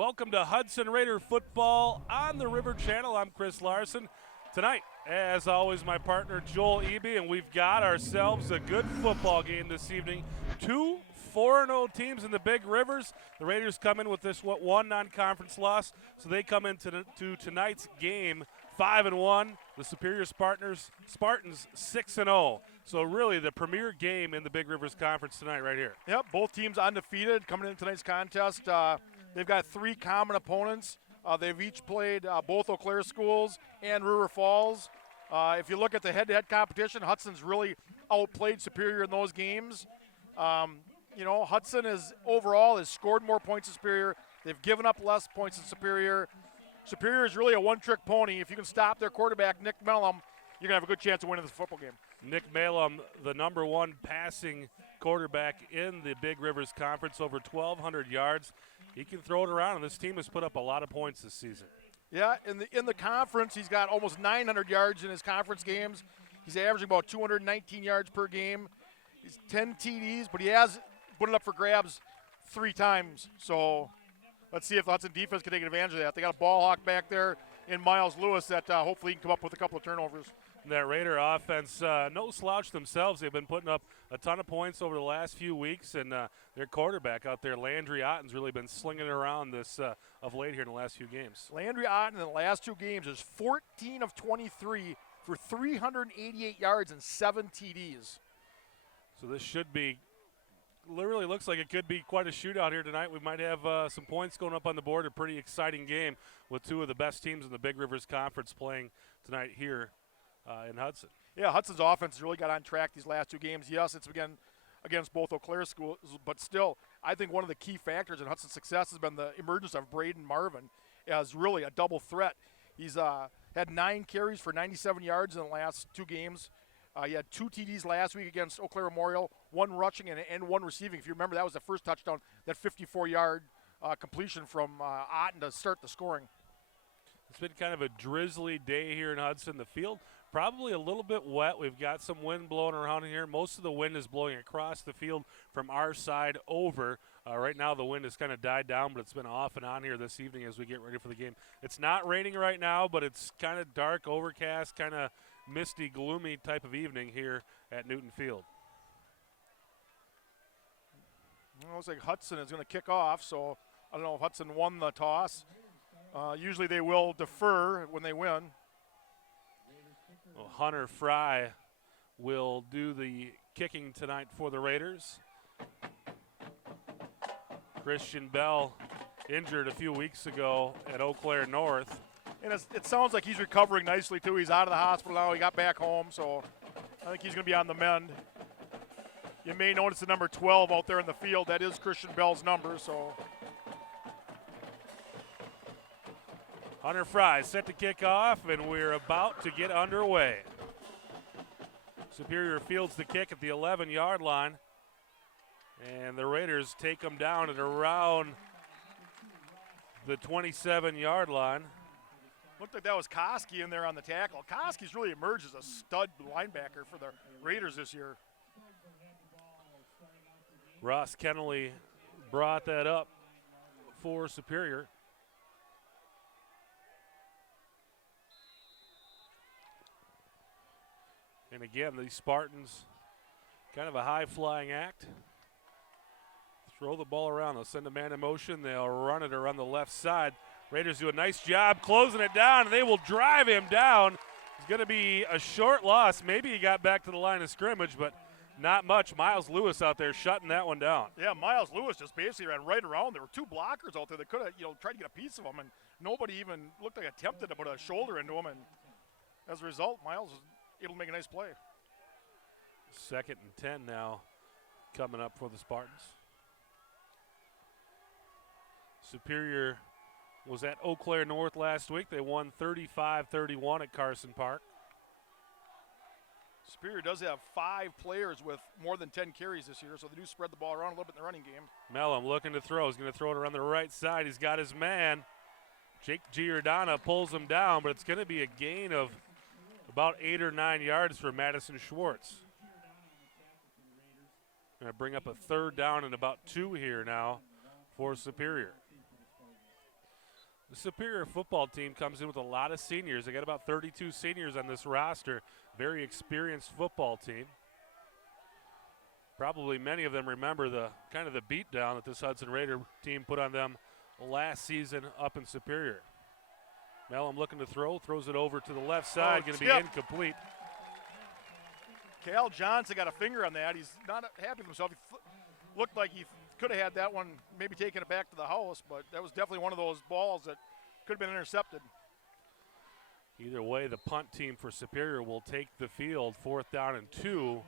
Welcome to Hudson Raider football on the River Channel. I'm Chris Larson. Tonight, as always, my partner Joel Eby, and we've got ourselves a good football game this evening. Two 4-0 teams in the Big Rivers. The Raiders come in with this one non-conference loss, so they come into tonight's game 5-1. The Superior Spartans 6-0. So really the premier game in the Big Rivers Conference tonight right here. Yep, both teams undefeated coming into tonight's contest. They've got three common opponents. They've each played both Eau Claire schools and River Falls. If you look at the head-to-head competition, Hudson's really outplayed Superior in those games. Hudson overall has scored more points than Superior. They've given up less points than Superior. Superior is really a one-trick pony. If you can stop their quarterback, Nick Mellum, you're going to have a good chance of winning this football game. Nick Mellum, the number one passing quarterback in the Big Rivers Conference, over 1,200 yards. He can throw it around, and this team has put up a lot of points this season. Yeah, in the conference, he's got almost 900 yards in his conference games. He's averaging about 219 yards per game. He's 10 TDs, but he has put it up for grabs 3 times. So let's see if the Hudson defense can take advantage of that. They got a ball hawk back there in Miles Lewis that hopefully can come up with a couple of turnovers. That Raider offense, no slouch themselves. They've been putting up a ton of points over the last few weeks, and their quarterback out there, Landry Otten's really been slinging it around this of late here in the last few games. Landry Otten in the last 2 games is 14 of 23 for 388 yards and 7 TDs. So this should be, literally looks like it could be quite a shootout here tonight. We might have some points going up on the board. A pretty exciting game with 2 of the best teams in the Big Rivers Conference playing tonight here in Hudson. Yeah, Hudson's offense has really got on track these last 2 games. Yes, it's again against both Eau Claire schools, but still, I think one of the key factors in Hudson's success has been the emergence of Braden Marvin as really a double threat. He's had 9 carries for 97 yards in the last 2 games. He had 2 TDs last week against Eau Claire Memorial, 1 rushing and 1 receiving. If you remember, that was the first touchdown, that 54-yard completion from Otten to start the scoring. It's been kind of a drizzly day here in Hudson. The field probably a little bit wet. We've got some wind blowing around here. Most of the wind is blowing across the field from our side over. Right now the wind has kind of died down, but it's been off and on here this evening as we get ready for the game. It's not raining right now, but it's kind of dark, overcast, kind of misty, gloomy type of evening here at Newton Field. Well, it looks like Hudson is going to kick off, so I don't know if Hudson won the toss. Usually they will defer when they win. Well, Hunter Fry will do the kicking tonight for the Raiders. Christian Bell injured a few weeks ago at Eau Claire North. And it sounds like he's recovering nicely, too. He's out of the hospital now. He got back home, so I think he's going to be on the mend. You may notice the number 12 out there in the field. That is Christian Bell's number, so. Hunter Fry set to kick off, and we're about to get underway. Superior fields the kick at the 11-yard line, and the Raiders take them down at around the 27-yard line. Looked like that was Koski in there on the tackle. Koski's really emerged as a stud linebacker for the Raiders this year. Ross Kennelly brought that up for Superior. And again, these Spartans, kind of a high-flying act. Throw the ball around. They'll send a man in motion. They'll run it around the left side. Raiders do a nice job closing it down, and they will drive him down. It's going to be a short loss. Maybe he got back to the line of scrimmage, but not much. Miles Lewis out there shutting that one down. Yeah, Miles Lewis just basically ran right around. There were 2 blockers out there that could have, tried to get a piece of him, and nobody even looked like attempted to put a shoulder into him. And as a result, Miles was able to make a nice play. 2nd and 10 now coming up for the Spartans. Superior was at Eau Claire North last week. They won 35-31 at Carson Park. Superior does have 5 players with more than 10 carries this year, so they do spread the ball around a little bit in the running game. Mellum looking to throw. He's going to throw it around the right side. He's got his man. Jake Giordana pulls him down, but it's going to be a gain of about 8 or 9 yards for Madison Schwartz. Going to bring up a 3rd down and about 2 here now for Superior. The Superior football team comes in with a lot of seniors. They got about 32 seniors on this roster. Very experienced football team. Probably many of them remember the kind of the beatdown that this Hudson Raider team put on them last season up in Superior. Mellum looking to throw, throws it over to the left side, going to be incomplete. Cal Johnson got a finger on that. He's not happy with himself. He looked like he could have had that one, maybe taken it back to the house, but that was definitely one of those balls that could have been intercepted. Either way, the punt team for Superior will take the field, 4th down and 2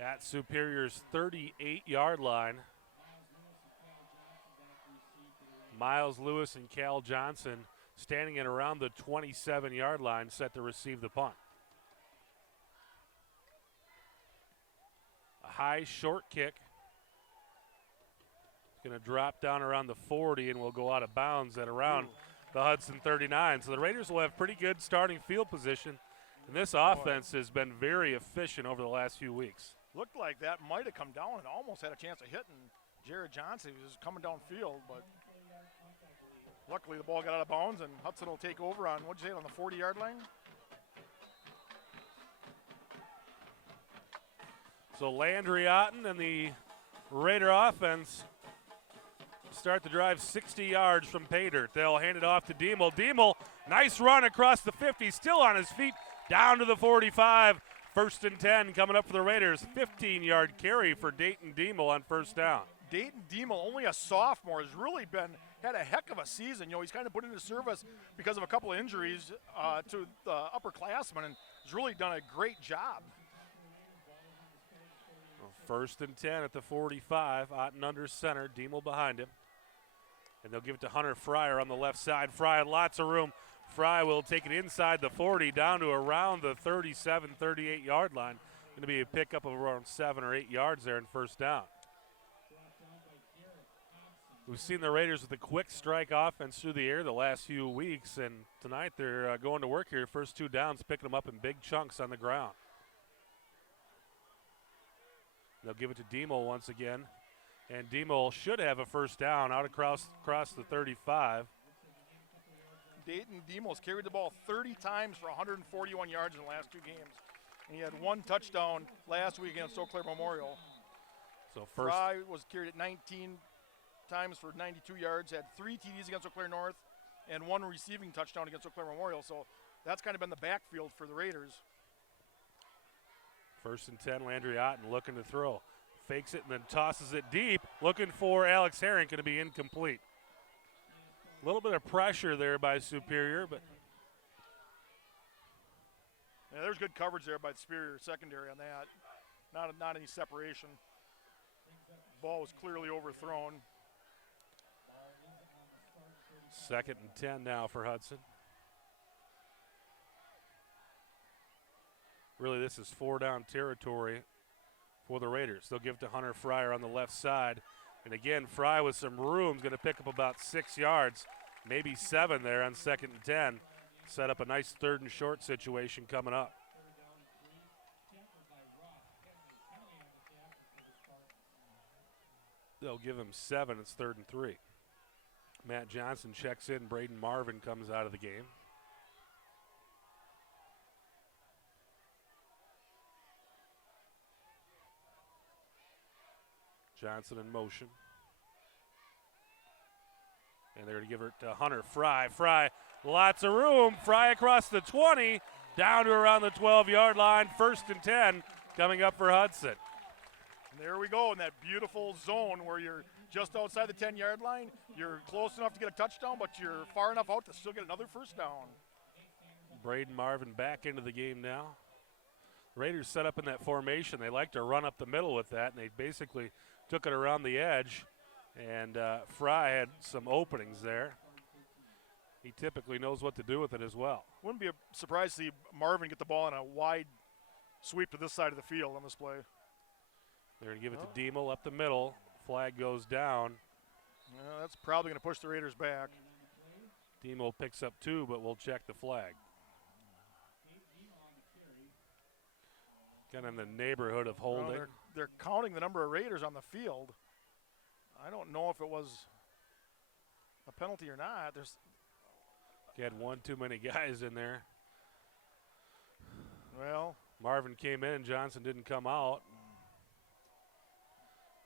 at Superior's 38-yard line. Miles Lewis and Cal Johnson standing at around the 27-yard line, set to receive the punt. A high short kick. It's going to drop down around the 40 and will go out of bounds at around the Hudson 39. So the Raiders will have pretty good starting field position. And this offense has been very efficient over the last few weeks. Looked like that might have come down and almost had a chance of hitting Jared Johnson. He was coming downfield, but luckily the ball got out of bounds, and Hudson will take over on, what'd you say, on the 40-yard line? So Landry Otten and the Raider offense start the drive 60 yards from pay dirt. They'll hand it off to Diemel. Diemel, nice run across the 50, still on his feet, down to the 45. 1st and 10 coming up for the Raiders. 15-yard carry for Dayton Diemel on 1st down. Dayton Diemel, only a sophomore, has really had a heck of a season. You know, he's kind of put into service because of a couple of injuries to the upperclassmen, and has really done a great job. 1st and 10 at the 45. Otten under center, Diemel behind him. And they'll give it to Hunter Fryer on the left side. Fryer, lots of room. Fry will take it inside the 40 down to around the 37, 38-yard line. Going to be a pickup of around 7 or 8 yards there in 1st down. We've seen the Raiders with a quick strike offense through the air the last few weeks, and tonight they're going to work here. First 2 downs, picking them up in big chunks on the ground. They'll give it to Diemel once again, and Diemel should have a 1st down out across the 35. Dayton Diemel's carried the ball 30 times for 141 yards in the last 2 games. And he had 1 touchdown last week against Eau Claire Memorial. So Fry was carried at 19 times for 92 yards, had 3 TDs against Eau Claire North, and 1 receiving touchdown against Eau Claire Memorial. So that's kind of been the backfield for the Raiders. 1st and 10, Landry Otten looking to throw. Fakes it and then tosses it deep, looking for Alex Herring, going to be incomplete. A little bit of pressure there by Superior, but yeah, there's good coverage there by the Superior secondary on that. Not any separation. Ball was clearly overthrown. 2nd and 10 now for Hudson. Really, this is 4-down territory for the Raiders. They'll give it to Hunter Fryer on the left side. And again, Fry with some room is going to pick up about 6 yards, maybe 7 there on 2nd and 10. Set up a nice 3rd and short situation coming up. They'll give him 7. It's 3rd and 3. Matt Johnson checks in. Braden Marvin comes out of the game. Johnson in motion. And they're going to give it to Hunter Fry. Fry, lots of room. Fry across the 20, down to around the 12-yard line. 1st and 10 coming up for Hudson. And there we go in that beautiful zone where you're just outside the 10-yard line. You're close enough to get a touchdown, but you're far enough out to still get another 1st down. Braden Marvin back into the game now. Raiders set up in that formation. They like to run up the middle with that, and they basically took it around the edge, and Fry had some openings there. He typically knows what to do with it as well. Wouldn't be a surprise to see Marvin get the ball in a wide sweep to this side of the field on this play. They're going to give it to Diemel up the middle. Flag goes down. Yeah, that's probably going to push the Raiders back. Diemel picks up 2, but we'll check the flag. Kind of in the neighborhood of holding. Well, they're counting the number of Raiders on the field. I don't know if it was a penalty or not. There's He had one too many guys in there. Well, Marvin came in, Johnson didn't come out.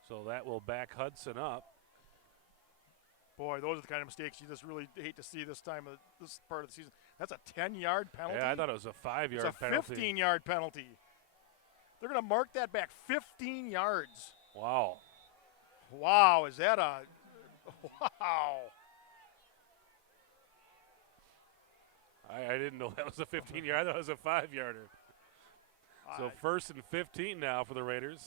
So that will back Hudson up. boy, those are the kind of mistakes you just really hate to see this part of the season. That's a 10-yard penalty. Yeah, I thought it was a 5-yard penalty. It's a 15-yard penalty. They're going to mark that back 15 yards. Wow. Wow, is that a – wow. I didn't know that was a 15-yard. I thought it was a 5-yarder. So 1st and 15 now for the Raiders.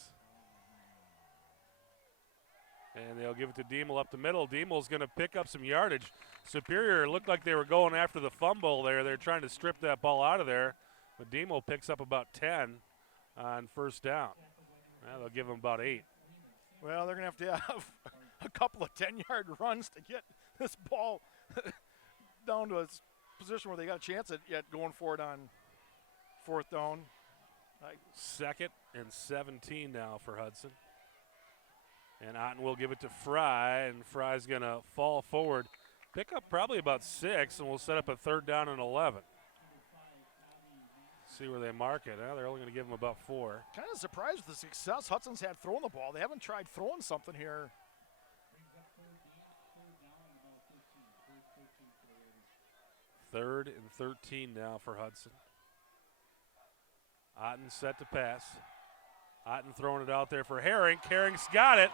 And they'll give it to Diemel up the middle. Diemel's going to pick up some yardage. Superior looked like they were going after the fumble there. They're trying to strip that ball out of there. But Diemel picks up about 10 on 1st down. Well, they'll give him about 8. Well, they're going to have a couple of 10-yard runs to get this ball down to a position where they got a chance at going for it on 4th down. 2nd and 17 now for Hudson. And Otten will give it to Fry, and Fry's going to fall forward, pick up probably about 6, and we'll set up a 3rd down and 11. See where they mark it. They're only going to give him about 4. Kind of surprised with the success Hudson's had throwing the ball. They haven't tried throwing something here. 3rd and 13 now for Hudson. Otten set to pass. Otten throwing it out there for Herring. Herring's got it.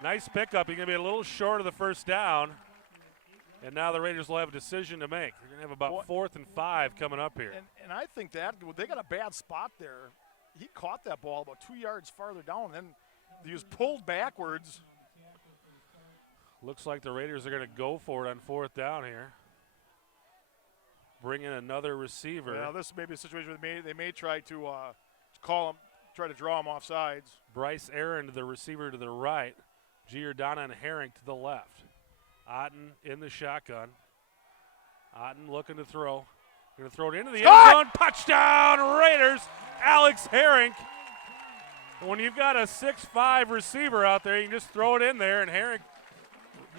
Nice pickup. He's going to be a little short of the 1st down. And now the Raiders will have a decision to make. They're going to have about 4th and 5 coming up here. And I think that they got a bad spot there. He caught that ball about 2 yards farther down, and then he was pulled backwards. Looks like the Raiders are going to go for it on 4th down here. Bring in another receiver. Well, this may be a situation where they may try to call him, try to draw him off sides. Bryce Aaron, the receiver to the right. Giordana and Herring to the left. Otten in the shotgun. Otten looking to throw. Going to throw it into the end zone. Touchdown, Raiders. Alex Herring. When you've got a 6'5 receiver out there, you can just throw it in there, and Herring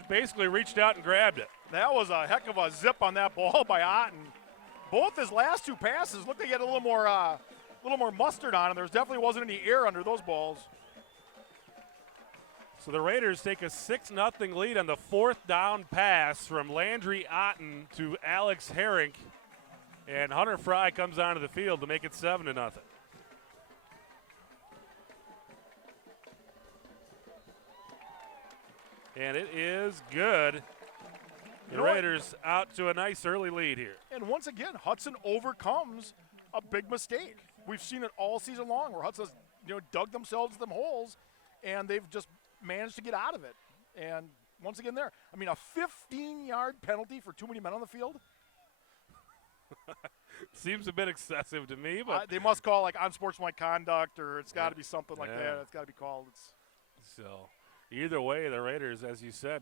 basically reached out and grabbed it. That was a heck of a zip on that ball by Otten. Both his last 2 passes looked like he had a little more mustard on him. There definitely wasn't any air under those balls. So the Raiders take a 6-0 lead on the 4th down pass from Landry Otten to Alex Herring. And Hunter Fry comes onto the field to make it 7-0. And it is good. The Raiders out to a nice early lead here. And once again, Hudson overcomes a big mistake. We've seen it all season long where Hudson's dug themselves in them holes, and they've just managed to get out of it. And once again there, I mean, a 15-yard penalty for too many men on the field? Seems a bit excessive to me, but they must call like unsportsmanlike conduct, or it's got to be something like that. It's got to be called. So either way, the Raiders, as you said,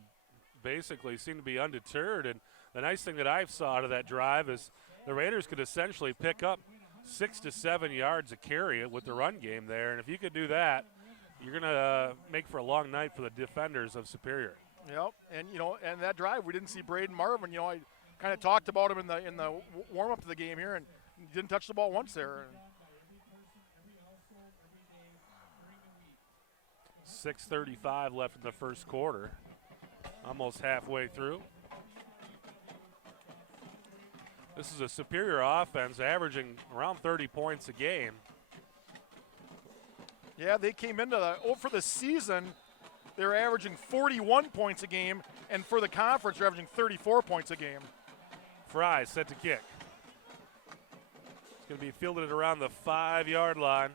basically seem to be undeterred. And the nice thing that I saw out of that drive is the Raiders could essentially pick up 6 to 7 yards a carry with the run game there. And if you could do that, you're going to make for a long night for the defenders of Superior. Yep, and and that drive we didn't see Braden Marvin. I kind of talked about him in the warm up to the game here, and he didn't touch the ball once there. 6:35 left in the 1st quarter, almost halfway through. This is a Superior offense averaging around 30 points a game. Yeah, they came into for the season, they're averaging 41 points a game, and for the conference, they're averaging 34 points a game. Fry set to kick. It's going to be fielded around the 5-yard line.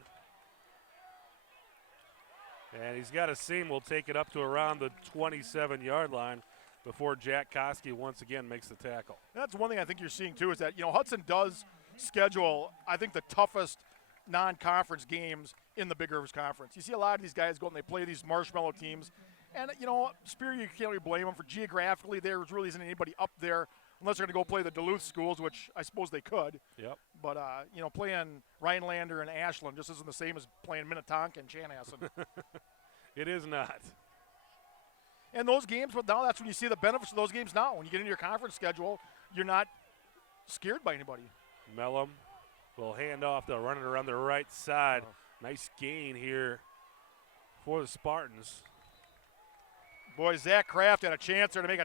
And he's got a seam. We'll take it up to around the 27-yard line before Jack Koski once again makes the tackle. And that's one thing I think you're seeing, too, is that, Hudson does schedule, I think, the toughest non-conference games in the Big Rivers Conference. You see a lot of these guys go and they play these marshmallow teams. And, Superior, you can't really blame them for geographically. There really isn't anybody up there unless they're going to go play the Duluth schools, which I suppose they could. Yep. But, playing Rhinelander and Ashland just isn't the same as playing Minnetonka and Chanhassen. It is not. And those games, but now that's when you see the benefits of those games now. When you get into your conference schedule, you're not scared by anybody. Mellum will hand off. They'll run it around the right side. Nice gain here for the Spartans. Boy, Zach Kraft had a chance there to make a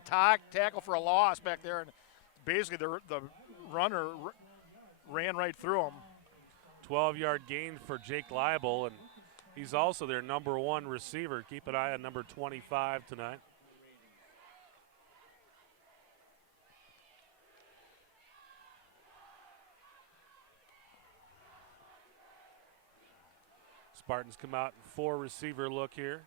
tackle for a loss back there, and basically the runner ran right through him. 12-yard gain for Jake Leibel, and he's also their number 1 receiver. Keep an eye on number 25 tonight. Spartans come out in 4 receiver look here.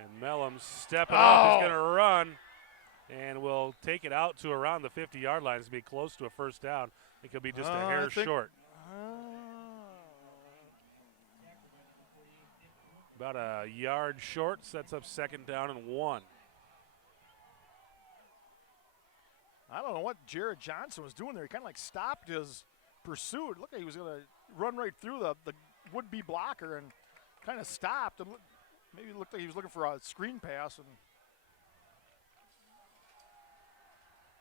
And Mellum stepping up. He's going to run and will take it out to around the 50-yard line. It's going to be close to a first down. I think he'll be just a hair short. About a yard short. Sets up 2nd down and 1. I don't know what Jared Johnson was doing there. He kind of like stopped his pursuit. It looked like he was going to run right through the would-be blocker and kind of stopped. And maybe it looked like he was looking for a screen pass. And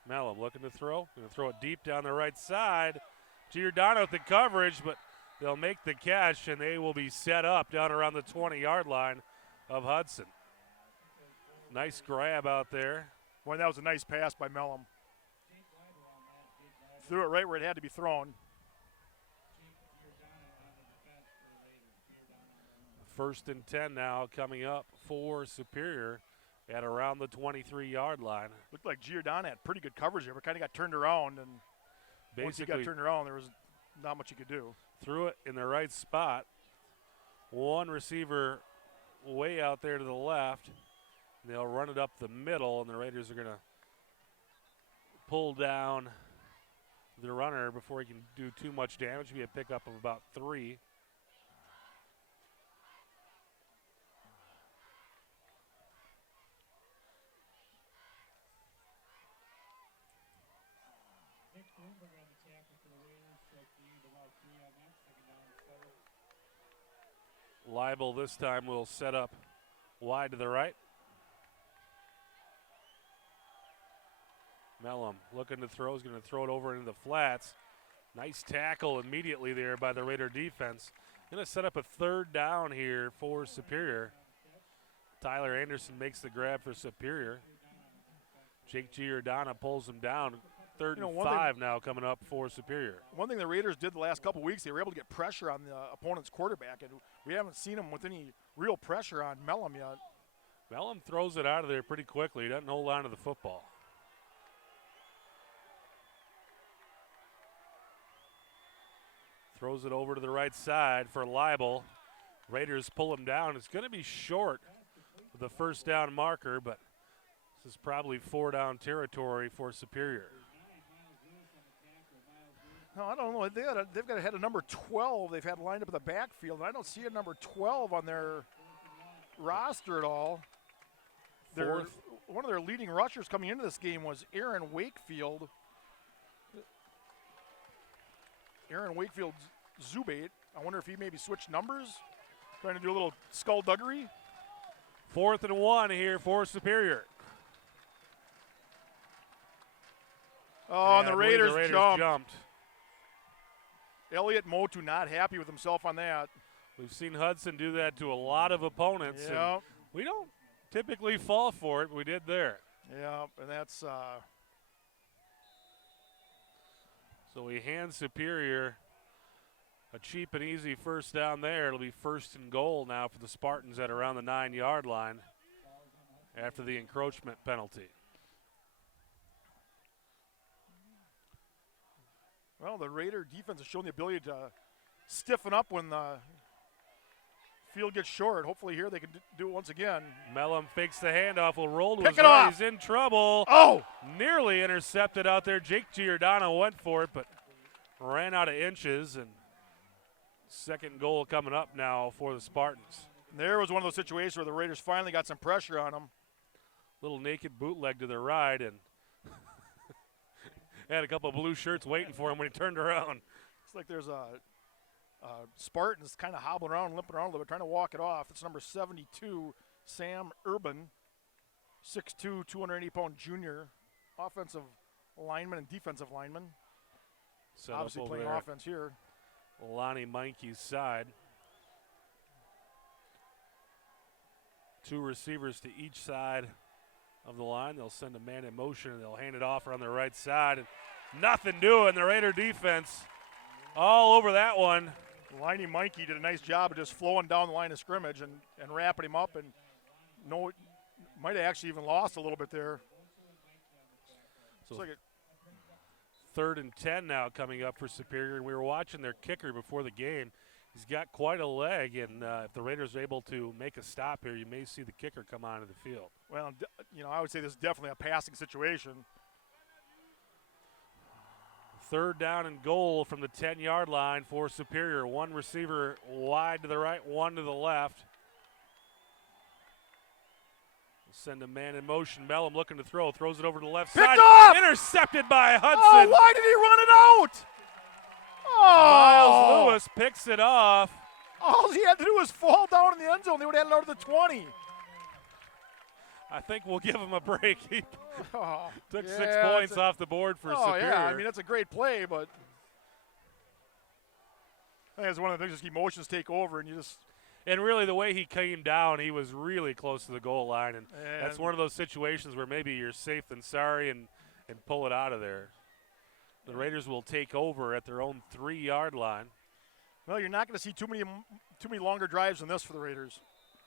Mellum looking to throw. Going to throw it deep down the right side. Giordano with the coverage, but they'll make the catch, and they will be set up down around the 20-yard line of Hudson. Nice grab out there. Boy, that was a nice pass by Mellum. Threw it right where it had to be thrown. 1st and 10 now coming up for Superior at around the 23-yard line. Looked like Giordano had pretty good coverage there, but kind of got turned around, and once he got turned around, there was not much he could do. Threw it in the right spot. 1 receiver way out there to the left. They'll run it up the middle, and the Raiders are going to pull down the runner before he can do too much damage. It'll be a pickup of about 3. Leibel this time will set up wide to the right. Mellum looking to throw. He's going to throw it over into the flats. Nice tackle immediately there by the Raider defense. Going to set up a 3rd down here for Superior. Tyler Anderson makes the grab for Superior. Jake Giordano pulls him down. 3rd and 5 now coming up for Superior. One thing the Raiders did the last couple weeks, they were able to get pressure on the opponent's quarterback, and we haven't seen them with any real pressure on Mellum yet. Mellum throws it out of there pretty quickly. He doesn't hold on to the football. Throws it over to the right side for Leibel. Raiders pull him down. It's going to be short of the 1st down marker, but this is probably 4-down territory for Superior. No, I don't know. They've got a number 12 they've had lined up in the backfield, and I don't see a number 12 on their roster at all. One of their leading rushers coming into this game was Aaron Wakefield. Aaron Wakefield Zubate. I wonder if he maybe switched numbers, trying to do a little skullduggery. 4th and 1 here for Superior. Oh, and the Raiders jumped. Elliot Motu not happy with himself on that. We've seen Hudson do that to a lot of opponents. Yep. And we don't typically fall for it, but we did there. Yeah, and that's so we hand Superior a cheap and easy 1st down there. It'll be 1st and goal now for the Spartans at around the 9-yard line after the encroachment penalty. Well, the Raider defense has shown the ability to stiffen up when the field gets short. Hopefully here they can do it once again. Mellum fakes the handoff, will roll to Pick his it right. off. He's in trouble. Oh! Nearly intercepted out there. Jake Giordano went for it, but ran out of inches. And 2nd goal coming up now for the Spartans. There was one of those situations where the Raiders finally got some pressure on them. Little naked bootleg to the right, and had a couple of blue shirts waiting for him when he turned around. It's like there's a Spartans kind of hobbling around, limping around a little bit, trying to walk it off. It's number 72, Sam Urban, 6'2", 280-pound junior, offensive lineman and defensive lineman. Set Obviously up over playing there. offense here. Lonnie Meinke's side. 2 receivers to each side of the line. They'll send a man in motion and they'll hand it off around the right side. And nothing doing. The Raider defense all over that one. Lonnie Meinke did a nice job of just flowing down the line of scrimmage and wrapping him up, and might have actually even lost a little bit there. So like 3rd and 10 now coming up for Superior, and we were watching their kicker before the game. He's got quite a leg, and if the Raiders are able to make a stop here, you may see the kicker come onto the field. Well, I would say this is definitely a passing situation. 3rd down and goal from the 10-yard line for Superior. 1 receiver wide to the right, 1 to the left. Send a man in motion. Mellum looking to throw. Throws it over to the left Picked side. off! Intercepted by Hudson. Oh, why did he run it out? Miles Oh! Lewis picks it off. All he had to do was fall down in the end zone. They would have had it out of the 20. I think we'll give him a break. He took 6 yeah, points off the board for Superior. Yeah, I mean, that's a great play, but I think it's one of the things, just emotions take over, and you just. And really, the way he came down, he was really close to the goal line. And that's one of those situations where maybe you're safe than sorry and pull it out of there. The Raiders will take over at their own 3-yard line. Well, you're not going to see too many longer drives than this for the Raiders,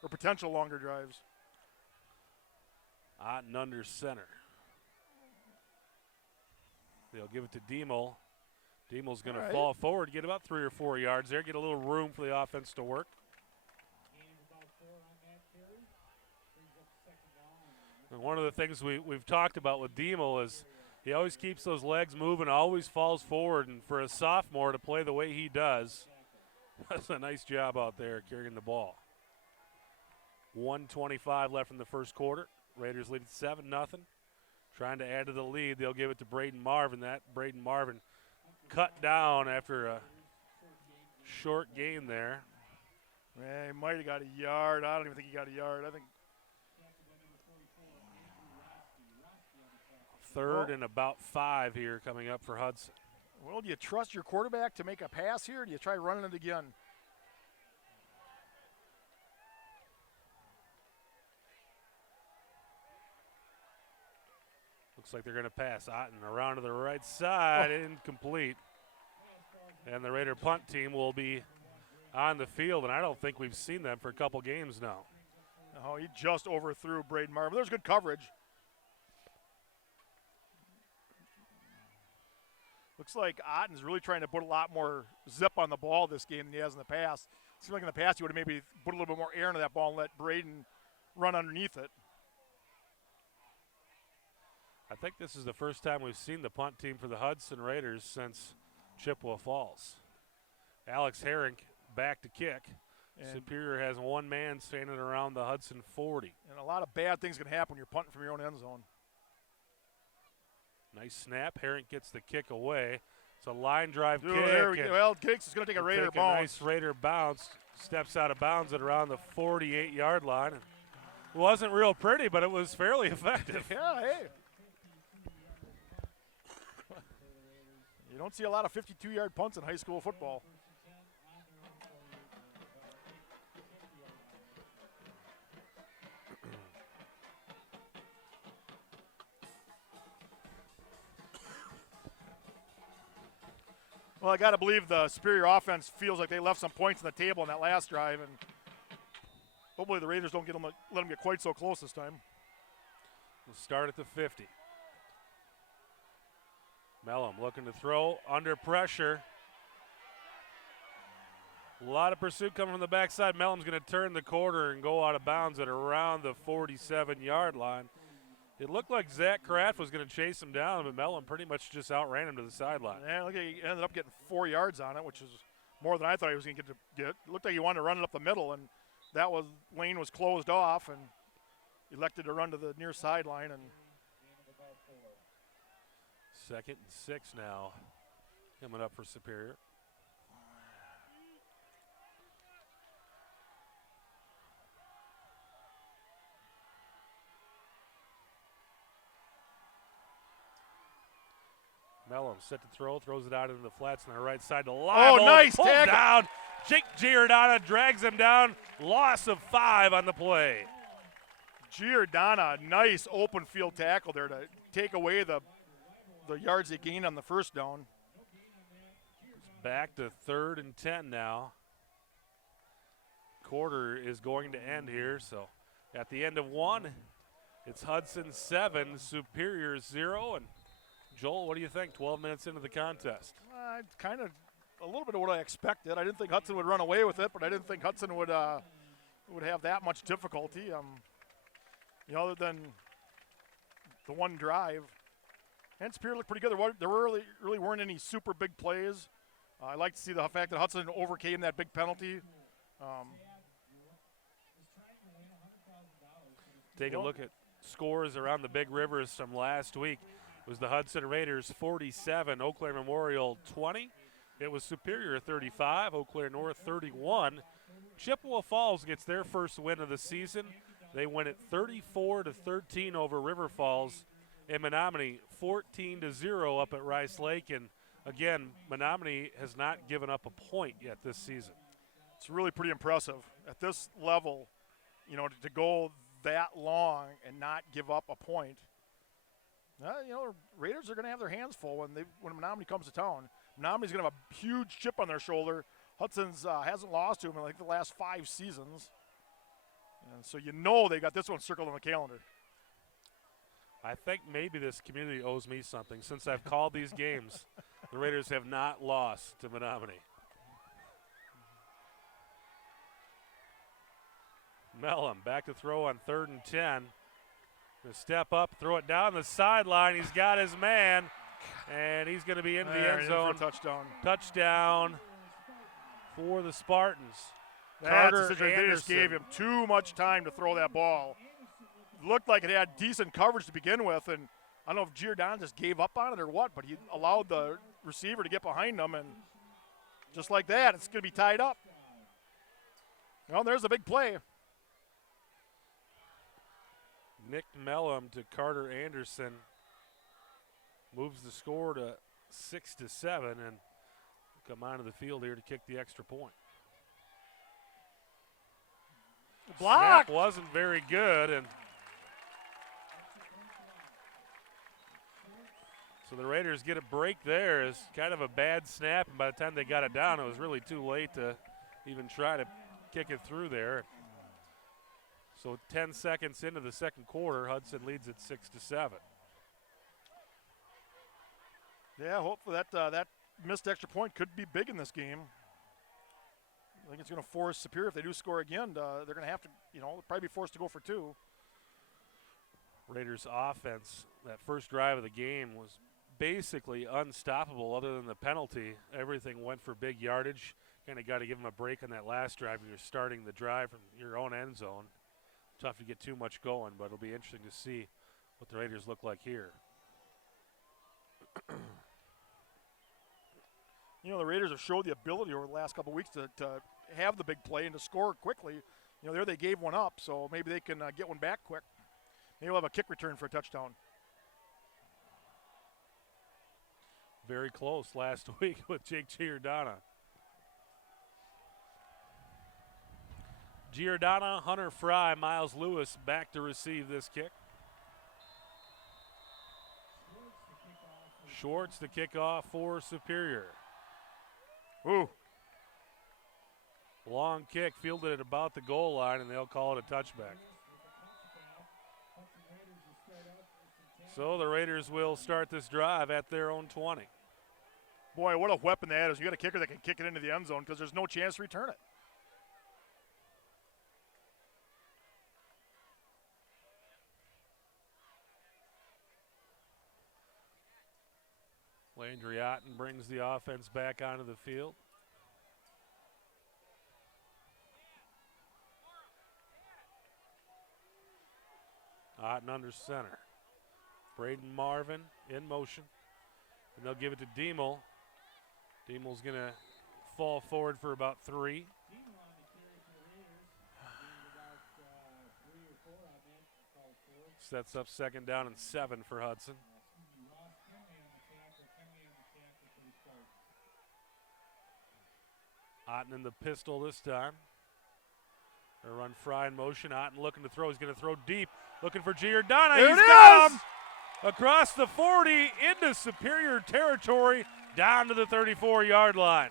or potential longer drives. Otten under center. They'll give it to Diemel. Diemel's going to fall forward, get about 3 or 4 yards there, get a little room for the offense to work. And one of the things we've talked about with Diemel is he always keeps those legs moving, always falls forward, and for a sophomore to play the way he does, that's a nice job out there carrying the ball. 1:25 left in the first quarter. Raiders lead at 7-0. Trying to add to the lead, they'll give it to Braden Marvin. That Braden Marvin cut down after a short gain there. Man, he might have got a yard. I don't even think he got a yard. I think 3rd and about 5 here coming up for Hudson. Well, do you trust your quarterback to make a pass here, or do you try running it again? Looks like they're going to pass. Otten around to the right side, incomplete. And the Raider punt team will be on the field, and I don't think we've seen them for a couple games now. Oh, he just overthrew Braden Marvin. There's good coverage. Looks like Otten's really trying to put a lot more zip on the ball this game than he has in the past. Seems like in the past he would have maybe put a little bit more air into that ball and let Braden run underneath it. I think this is the first time we've seen the punt team for the Hudson Raiders since Chippewa Falls. Alex Herring back to kick. And Superior has 1 man standing around the Hudson 40. And a lot of bad things can happen when you're punting from your own end zone. Nice snap. Herring gets the kick away. It's a line drive kick. Well, Giggs is going to take a Raider bounce. A nice Raider bounce. Steps out of bounds at around the 48-yard line. It wasn't real pretty, but it was fairly effective. Yeah, hey. You don't see a lot of 52-yard punts in high school football. Well, I got to believe the Superior offense feels like they left some points on the table in that last drive, and hopefully the Raiders don't let them get quite so close this time. We'll start at the 50. Mellum looking to throw under pressure. A lot of pursuit coming from the backside. Mellum's going to turn the corner and go out of bounds at around the 47-yard line. It looked like Zach Kraft was going to chase him down, but Mellum pretty much just outran him to the sideline. Yeah, look, he ended up getting 4 yards on it, which is more than I thought he was going to get. It looked like he wanted to run it up the middle, and lane was closed off, and elected to run to the near sideline. And 2nd and 6 now coming up for Superior. Mellum set to throw, throws it out into the flats on the right side to Live. Oh, nice pulled tackle. down. Jake Giordana drags him down. Loss of 5 on the play. Giordana, nice open field tackle there to take away the yards they gained on the first down. Back to 3rd and 10 now. Quarter is going to end here, so at the end of 1, it's Hudson 7, Superior 0. And Joel, what do you think 12 minutes into the contest? Kind of a little bit of what I expected. I didn't think Hudson would run away with it, but I didn't think Hudson would have that much difficulty. Other than the one drive. And Superior looked pretty good. There really weren't any super big plays. I like to see the fact that Hudson overcame that big penalty. Take a look at scores around the Big Rivers from last week. It was the Hudson Raiders 47, Eau Claire Memorial 20. It was Superior 35, Eau Claire North 31. Chippewa Falls gets their first win of the season. They win it 34-13 over River Falls. And Menominee 14-0 up at Rice Lake. And again, Menominee has not given up a point yet this season. It's really pretty impressive at this level, to go that long and not give up a point. Raiders are going to have their hands full when Menominee comes to town. Menominee's going to have a huge chip on their shoulder. Hudson's hasn't lost to them in like the last 5 seasons. And so they got this one circled on the calendar. I think maybe this community owes me something. Since I've called these games, the Raiders have not lost to Menominee. Mellum back to throw on 3rd and 10. To step up, throw it down the sideline. He's got his man, and he's going to be into the end zone. For a touchdown. Touchdown for the Spartans. Carter they just gave him too much time to throw that ball. Looked like it had decent coverage to begin with, and I don't know if Giordano just gave up on it or what, but he allowed the receiver to get behind him, and just like that, it's going to be tied up. Well, there's a big play. Nick Mellum to Carter Anderson moves the score to 6-7, and come onto the field here to kick the extra point. Block Snap wasn't very good, and so the Raiders get a break there. It's kind of a bad snap, and by the time they got it down, it was really too late to even try to kick it through there. So 10 seconds into the second quarter, Hudson leads it 6-7. Yeah, hopefully that missed extra point could be big in this game. I think it's going to force Superior, if they do score again, they're going to have to, probably be forced to go for 2. Raiders offense, that first drive of the game was basically unstoppable other than the penalty. Everything went for big yardage. Kind of got to give them a break on that last drive when you're starting the drive from your own end zone. Tough to get too much going, but it'll be interesting to see what the Raiders look like here. The Raiders have showed the ability over the last couple of weeks to have the big play and to score quickly. There they gave one up, so maybe they can get one back quick. Maybe we'll have a kick return for a touchdown. Very close last week with Jake Giordana. Giordana, Hunter Fry, Miles Lewis back to receive this kick. Schwartz the kickoff for Superior. Ooh. Long kick, fielded at about the goal line, and they'll call it a touchback. So the Raiders will start this drive at their own 20. Boy, what a weapon that is. You got a kicker that can kick it into the end zone because there's no chance to return it. Landry Otten brings the offense back onto the field. Otten under center. Braden Marvin in motion. And they'll give it to Diemel. Diemel's going to fall forward for about 3. Sets up 2nd down and 7 for Hudson. Otten in the pistol this time. They run Fry in motion. Otten looking to throw. He's going to throw deep. Looking for Giordano. There He's it got is! him across the 40 into Superior territory down to the 34-yard line.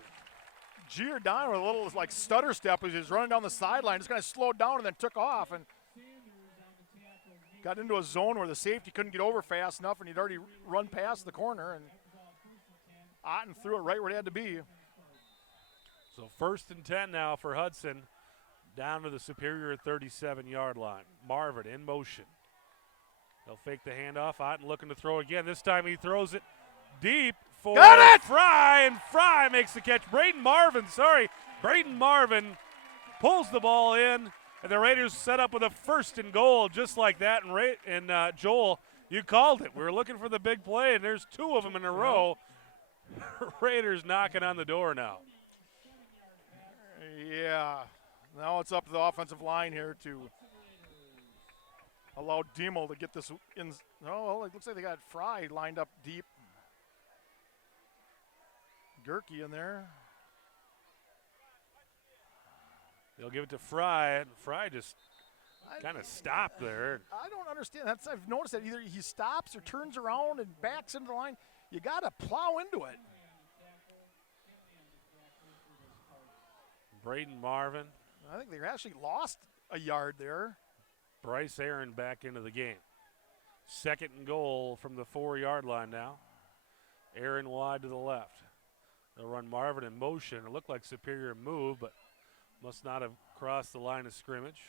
Giordano with a little like stutter step as he was running down the sideline. Just kind of slowed down and then took off and got into a zone where the safety couldn't get over fast enough, and he'd already run past the corner, and Otten threw it right where it had to be. So 1st and 10 now for Hudson, down to the Superior 37-yard line. Marvin in motion. They'll fake the handoff. Otten looking to throw again. This time he throws it deep for Fry, and Fry makes the catch. Braden Marvin pulls the ball in, and the Raiders set up with a 1st and goal just like that. And Joel, you called it. We were looking for the big play, and there's 2 of them in a row. Raiders knocking on the door now. Yeah. Now it's up to the offensive line here to allow Diemel to get this in. Oh, well, it looks like they got Fry lined up deep. Gerke in there. They'll give it to Fry, and Fry just kind of stopped there. I don't understand. I've noticed that either he stops or turns around and backs into the line. You got to plow into it. Braden Marvin. I think they actually lost a yard there. Bryce Aaron back into the game. 2nd and goal from the 4-yard line now. Aaron wide to the left. They'll run Marvin in motion. It looked like Superior move, but must not have crossed the line of scrimmage.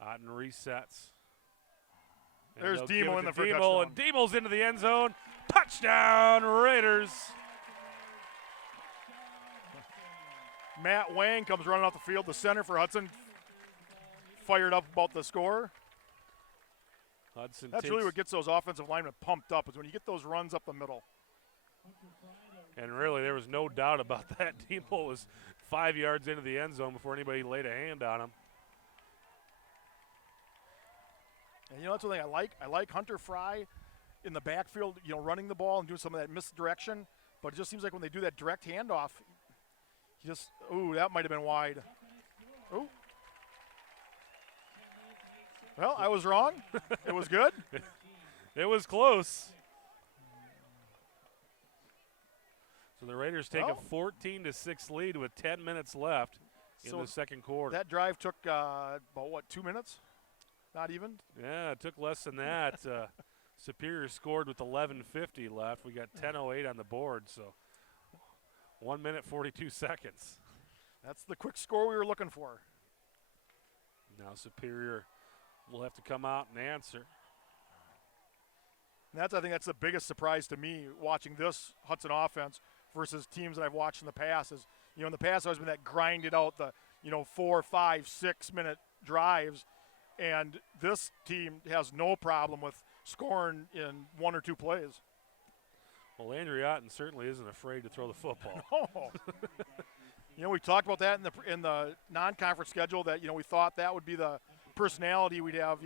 Otten resets. There's Diemel in the first touchdown. And Diemel's into the end zone. Touchdown, Raiders. Matt Wang comes running off the field, the center for Hudson. Fired up about the score. Hudson That's really what gets those offensive linemen pumped up, is when you get those runs up the middle. And really, there was no doubt about that. Diemel was 5 yards into the end zone before anybody laid a hand on him. And that's one thing I like. I like Hunter Fry in the backfield, running the ball and doing some of that misdirection. But it just seems like when they do that direct handoff, that might have been wide. Ooh. Well, I was wrong. It was good. It was close. So the Raiders take a 14-6 lead with 10 minutes left in the second quarter. That drive took about 2 minutes? Not even? Yeah, it took less than that. Superior scored with 11:50 left. We got 10:08 on the board, so 1 minute 42 seconds. That's the quick score we were looking for. Now Superior will have to come out and answer. And I think that's the biggest surprise to me watching this Hudson offense versus teams that I've watched in the past. Is in the past I've been that grinded out the 4, 5, 6 minute drives, and this team has no problem with scoring in 1 or 2 plays. Well, Landry Otten certainly isn't afraid to throw the football. No. We talked about that in the non-conference schedule, that we thought that would be the personality we'd have.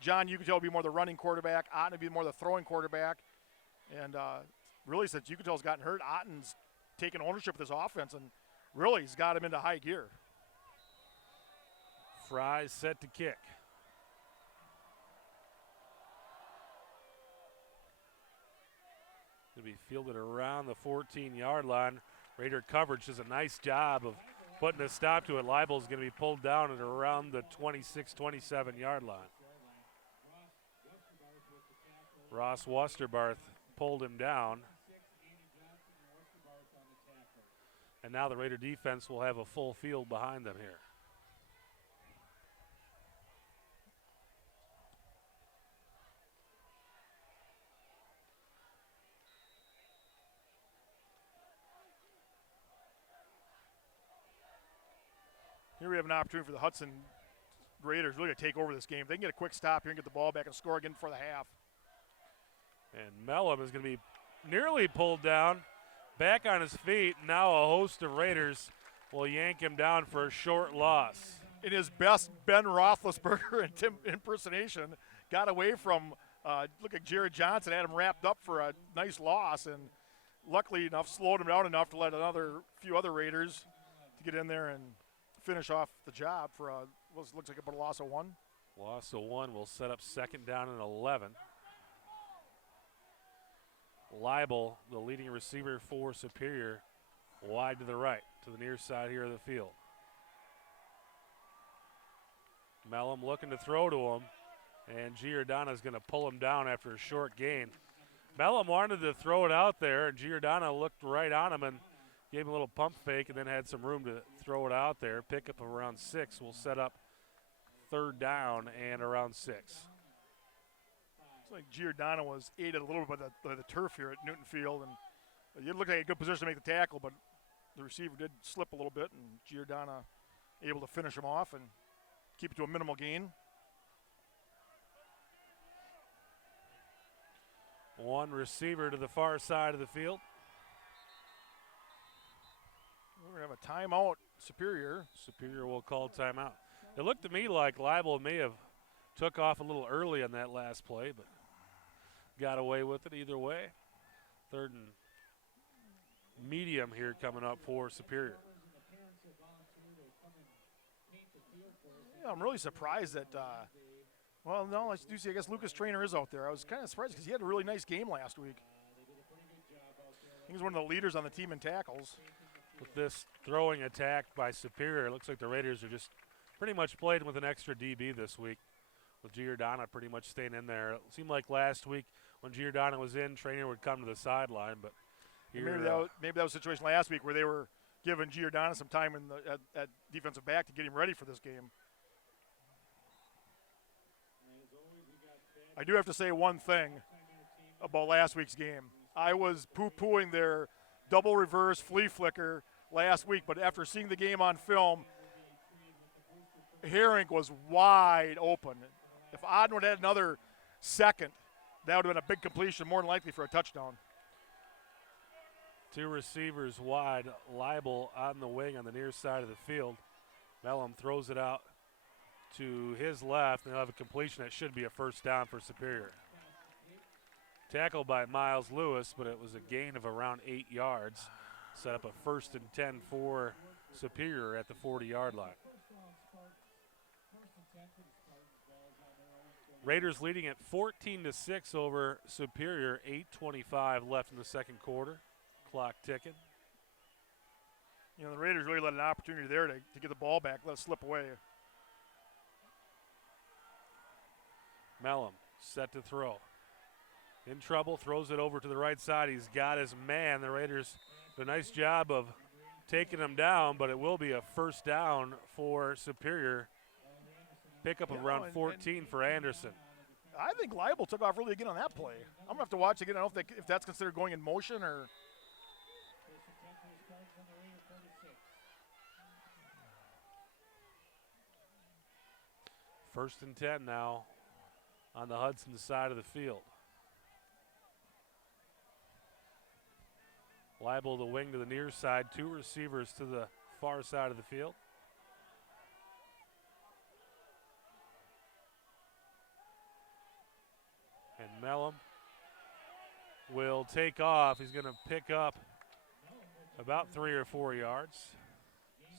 John Ucatel would be more the running quarterback, Otten would be more the throwing quarterback, and really since Ucatel's gotten hurt, Otten's taken ownership of this offense, and really he's got him into high gear. Fry set to kick. To be fielded around the 14-yard line. Raider coverage does a nice job of putting a stop to it. Leibel's going to be pulled down at around the 26, 27-yard line. Ross Wusterbarth pulled him down. And now the Raider defense will have a full field behind them here. Here we have an opportunity for the Hudson Raiders really to take over this game. If they can get a quick stop here and get the ball back and score again before the half. And Mellum is going to be nearly pulled down, back on his feet. Now a host of Raiders will yank him down for a short loss. In his best Ben Roethlisberger impersonation, got away from, look at Jared Johnson, had him wrapped up for a nice loss, and luckily enough, slowed him down enough to let another few other Raiders to get in there and finish off the job for what looks like about a loss of 1. Loss of 1 will set up second down and 11. Leibel, the leading receiver for Superior, wide to the right, to the near side here of the field. Mellum looking to throw to him, and Giordano's going to pull him down after a short gain. Mellum wanted to throw it out there, and Giordano looked right on him and gave him a little pump fake and then had some room to throw it out there. Pickup of around 6 will set up third down and around 6. It's like Giordano was aided a little bit by the turf here at Newton Field, and it looked like a good position to make the tackle, but the receiver did slip a little bit, and Giordano able to finish him off and keep it to a minimal gain. One receiver to the far side of the field. We're going to have a timeout, Superior. Superior will call timeout. It looked to me like Leibel may have took off a little early on that last play, but got away with it either way. Third and medium here coming up for Superior. Yeah, I'm really surprised that, well, no, I do see, I guess Lucas Traynor is out there. I was kind of surprised because he had a really nice game last week. He was one of the leaders on the team in tackles. With this throwing attack by Superior, it looks like the Raiders are just pretty much played with an extra DB this week, with Giordano pretty much staying in there. It seemed like last week when Giordano was in, Traynor would come to the sideline, but here, maybe that was a situation last week where they were giving Giordano some time at defensive back to get him ready for this game. I do have to say one thing about last week's game. I was poo-pooing their double reverse flea flicker last week, but after seeing the game on film, Herring was wide open. If Auden would have had another second, that would have been a big completion, more than likely for a touchdown. Two receivers wide, Leibel on the wing on the near side of the field. Mellum throws it out to his left, and they'll have a completion that should be a first down for Superior. Tackled by Miles Lewis, but it was a gain of around 8 yards. Set up a 1st and 10 for Superior at the 40-yard line. Raiders leading at 14-6 over Superior. 8:25 left in the second quarter. Clock ticking. You know, the Raiders really let an opportunity there to get the ball back, let it slip away. Mellum set to throw. In trouble, throws it over to the right side. He's got his man. The Raiders do a nice job of taking him down, but it will be a first down for Superior. Pickup of around 14 for Anderson. I think Leibel took off really again on that play. I'm going to have to watch again. I don't know if that's considered going in motion or. First and 10 now on the Hudson side of the field. Leibel the wing to the near side, two receivers to the far side of the field. And Mellum will take off. He's going to pick up about 3 or 4 yards.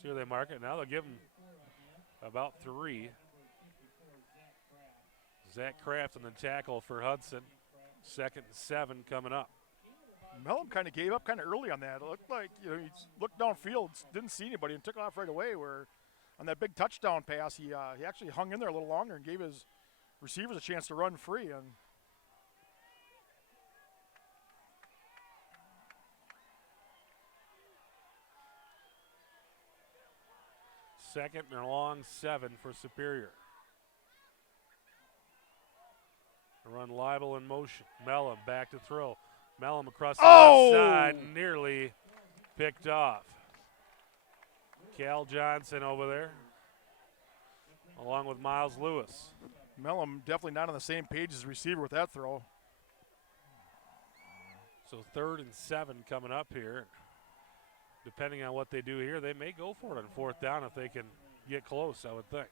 See where they mark it. Now they'll give him about 3. Zach Kraft on the tackle for Hudson. 2nd and 7 coming up. Mellum kind of gave up kind of early on that. It looked like, you know, he looked downfield, didn't see anybody, and took off right away. Where on that big touchdown pass, he actually hung in there a little longer and gave his receivers a chance to run free. And second and a long 7 for Superior. Run Leibel in motion. Mellum back to throw. Mellum across the left side, nearly picked off. Cal Johnson over there, along with Miles Lewis. Mellum definitely not on the same page as the receiver with that throw. So 3rd and 7 coming up here. Depending on what they do here, they may go for it on 4th down if they can get close, I would think.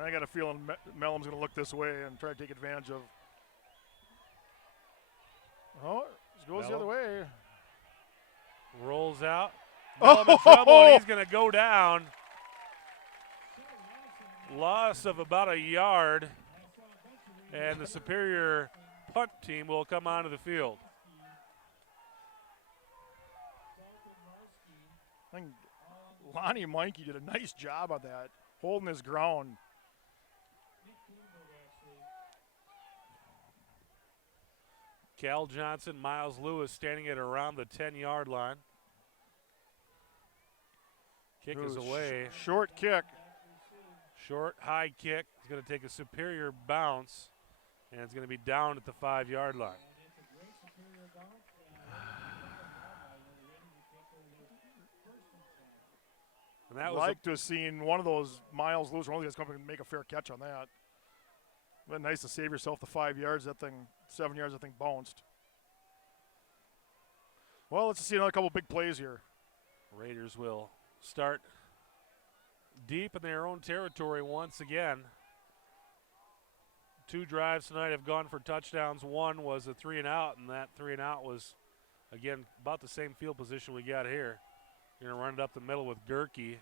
I got a feeling Mellum's going to look this way and try to take advantage of. Oh, it goes the other way. Rolls out. Mellum in trouble, and he's going to go down. Loss of about a yard, and the Superior punt team will come onto the field. I think Lonnie Meinke did a nice job on that, holding his ground. Cal Johnson, Miles Lewis standing at around the 10-yard line. Kick is away. Short kick. Short, high kick. It's going to take a Superior bounce, and it's going to be down at the 5-yard line. And that was to have seen one of those Miles Lewis or one of these guys come and make a fair catch on that. But nice to save yourself the 5 yards. That thing, 7 yards, that thing bounced. Well, let's see another couple big plays here. Raiders will start deep in their own territory once again. 2 drives tonight have gone for touchdowns. One was a 3-and-out, and that 3-and-out was, again, about the same field position we got here. You're going to run it up the middle with Gerke.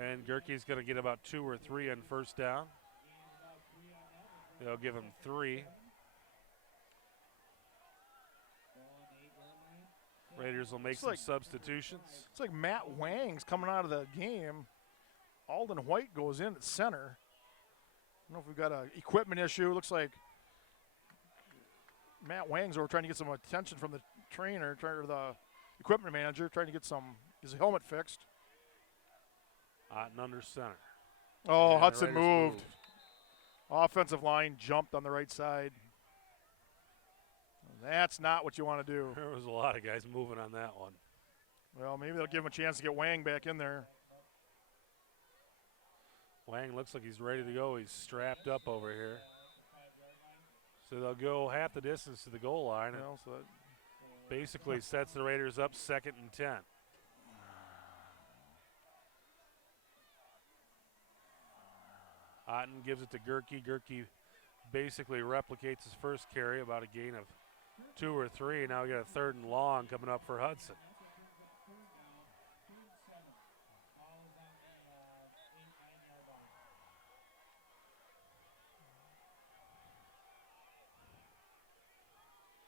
And Gerke's going to get about 2 or 3 on first down. They'll give him 3. Raiders will make some substitutions. It's like Matt Wang's coming out of the game. Alden White goes in at center. I don't know if we've got an equipment issue. It looks like Matt Wang's over trying to get some attention from the trainer, or the equipment manager, trying to get his helmet fixed. Otten under center. Oh, and Hudson moved. Offensive line jumped on the right side. That's not what you want to do. There was a lot of guys moving on that one. Well, maybe they'll give him a chance to get Wang back in there. Wang looks like he's ready to go. He's strapped up over here. So they'll go half the distance to the goal line. Well, so that basically sets the Raiders up 2nd and 10. Otten gives it to Gerke. Gerke basically replicates his first carry, about a gain of 2 or 3. Now we got a 3rd and long coming up for Hudson.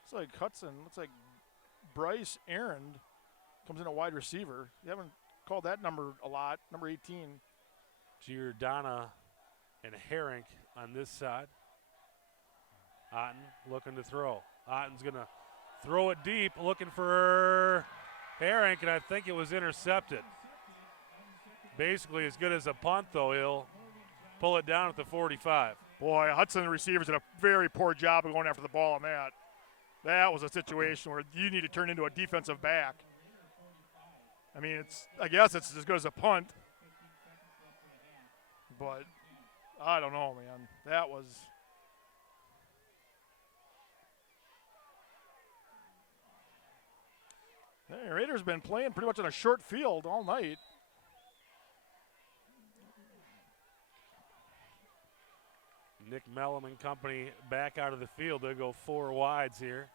Looks like Hudson, looks like Bryce Aaron comes in a wide receiver. You haven't called that number a lot, number 18. Giordana and Herink on this side. Otten looking to throw. Otten's going to throw it deep, looking for Herink, and I think it was intercepted. Basically as good as a punt, though. He'll pull it down at the 45. Boy, Hudson receivers did a very poor job of going after the ball on that. That was a situation where you need to turn into a defensive back. I mean, I guess it's as good as a punt. But I don't know, man. That was – hey, Raiders been playing pretty much on a short field all night. Nick Mellum and company back out of the field. They'll go 4 wides here.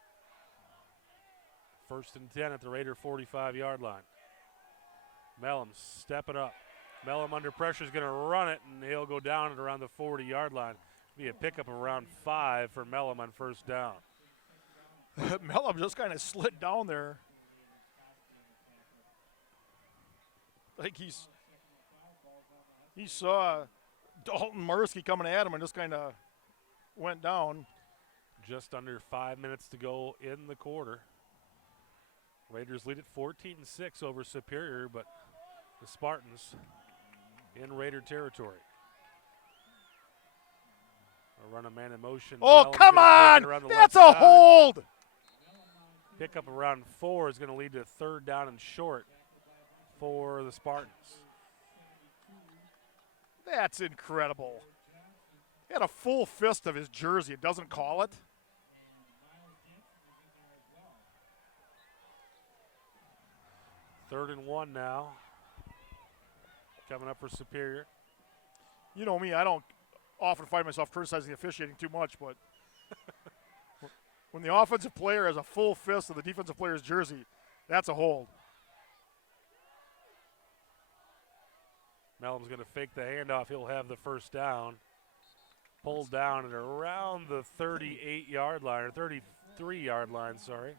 1st and 10 at the Raider 45-yard line. Mellum stepping up. Mellum under pressure is going to run it, and he'll go down at around the 40-yard line. Be a pickup of around 5 for Mellum on first down. Mellum just kind of slid down there. Like he saw Dalton Mursky coming at him and just kind of went down. Just under 5 minutes to go in the quarter. Raiders lead at 14-6 over Superior, but the Spartans in Raider territory. They'll run a man in motion. Oh, Mellum's come on! That's a hold! Pickup around 4 is going to lead to 3rd down and short for the Spartans. That's incredible. He had a full fist of his jersey. It doesn't call it. Third and 1 now. Coming up for Superior. You know me, I don't often find myself criticizing the officiating too much, but when the offensive player has a full fist of the defensive player's jersey, that's a hold. Mellum's going to fake the handoff. He'll have the first down. Pulled down at around the 38-yard line, or 33-yard line, sorry.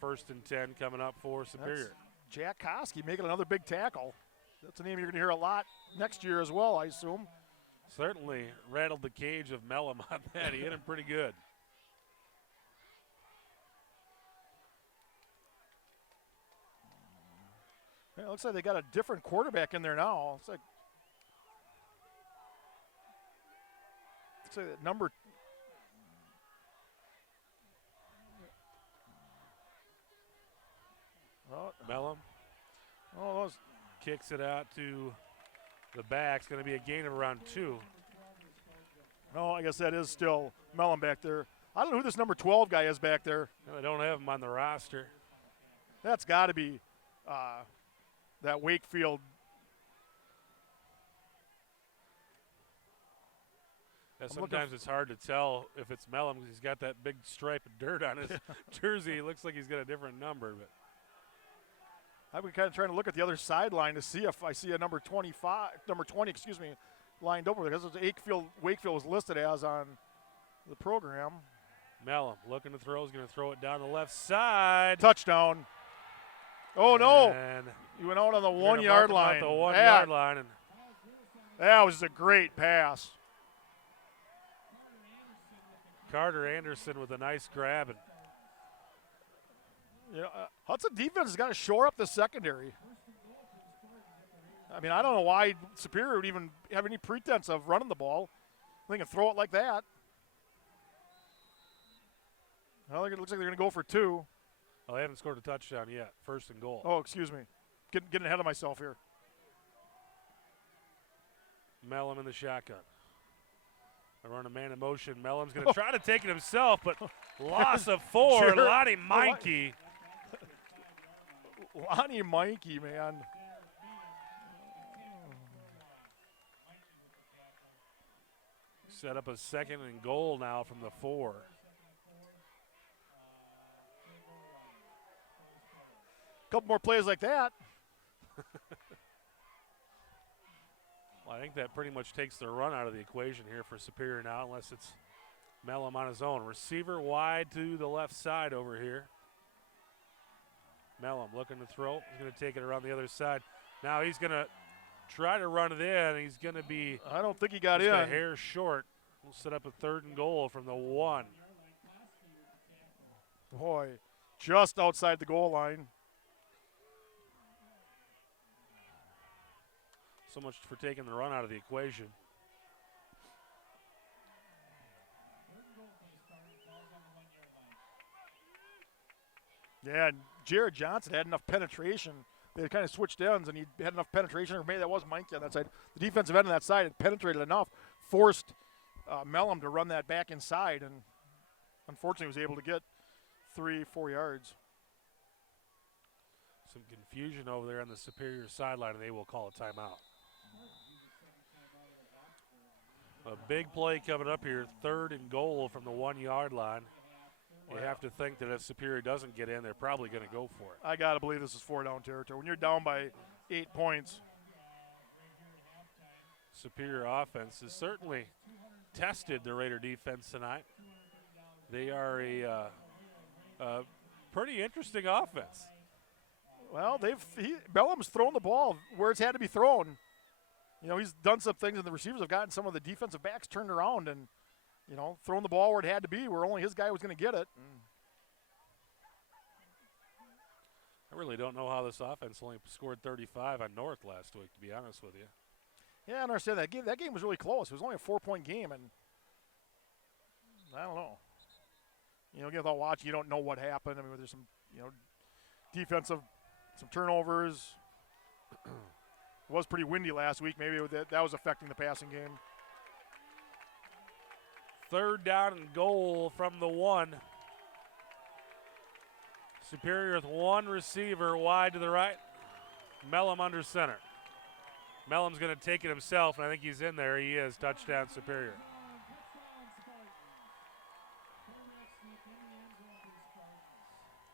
First and 10 coming up for Superior. That's Jack Koski making another big tackle. That's a name you're going to hear a lot next year as well, I assume. Certainly rattled the cage of Mellum on that. He hit him pretty good. Yeah, it looks like they got a different quarterback in there now. It's like that number. Mellum Oh, those. kicks it out to the back. It's going to be a gain of around 2. No, I guess that is still Mellon back there. I don't know who this number 12 guy is back there. No, they don't have him on the roster. That's got to be that Wakefield. Yeah, sometimes it's hard to tell if it's Mellum because he's got that big stripe of dirt on his jersey. It looks like he's got a different number. But I've been kind of trying to look at the other sideline to see if I see a number 20, lined over because Wakefield was listed as on the program. Mellum looking to throw. He's going to throw it down the left side. Touchdown. Oh, no. And He went out on the they're 1 gonna yard mark him line. out the 1 yard line. And That was a great pass. Carter Anderson with a nice grab. And You know, Hudson defense has got to shore up the secondary. I mean, I don't know why Superior would even have any pretense of running the ball. They can throw it like that. Well, it looks like they're going to go for 2. well, they haven't scored a touchdown yet. First and goal. Oh, excuse me. Getting ahead of myself here. Mellum in the shotgun. They run a man in motion. Mellum's going to try to take it himself, but loss of 4. Sure. Lonnie Meinke. Lonnie Meinke, man. Set up a second and goal now from the 4. Couple more plays like that. Well, I think that pretty much takes the run out of the equation here for Superior now, unless it's Mellum on his own. Receiver wide to the left side over here. Mellum looking to throw. He's going to take it around the other side. Now he's going to try to run it in. He's going to be I don't think he got just in. a hair short. We'll set up a 3rd and goal from the 1. Boy, just outside the goal line. So much for taking the run out of the equation. Yeah, and Jared Johnson had enough penetration. They had kind of switched ends, and he had enough penetration, or maybe that was Meinke on that side. The defensive end on that side had penetrated enough, forced Mellum to run that back inside, and unfortunately was able to get 3-4 yards. Some confusion over there on the Superior sideline, and they will call a timeout. A big play coming up here, 3rd and goal from the 1 yard line. You have to think that if Superior doesn't get in, they're probably going to go for it. I got to believe this is 4-down territory. When you're down by 8 points. Superior offense has certainly tested the Raider defense tonight. They are a pretty interesting offense. Well, Mellum's thrown the ball where it's had to be thrown. You know, he's done some things, and the receivers have gotten some of the defensive backs turned around and, you know, thrown the ball where it had to be, where only his guy was going to get it. I really don't know how this offense only scored 35 on North last week, to be honest with you. Yeah, I understand that game. That game was really close. It was only a 4-point game, and I don't know. You know, without watching, you don't know what happened. I mean, there's some, you know, defensive, some turnovers. It was pretty windy last week. Maybe that was affecting the passing game. 3rd down and goal from the 1. Superior with 1 receiver wide to the right. Mellum under center. Mellum's going to take it himself, and I think he's in there. He is. Touchdown, Superior.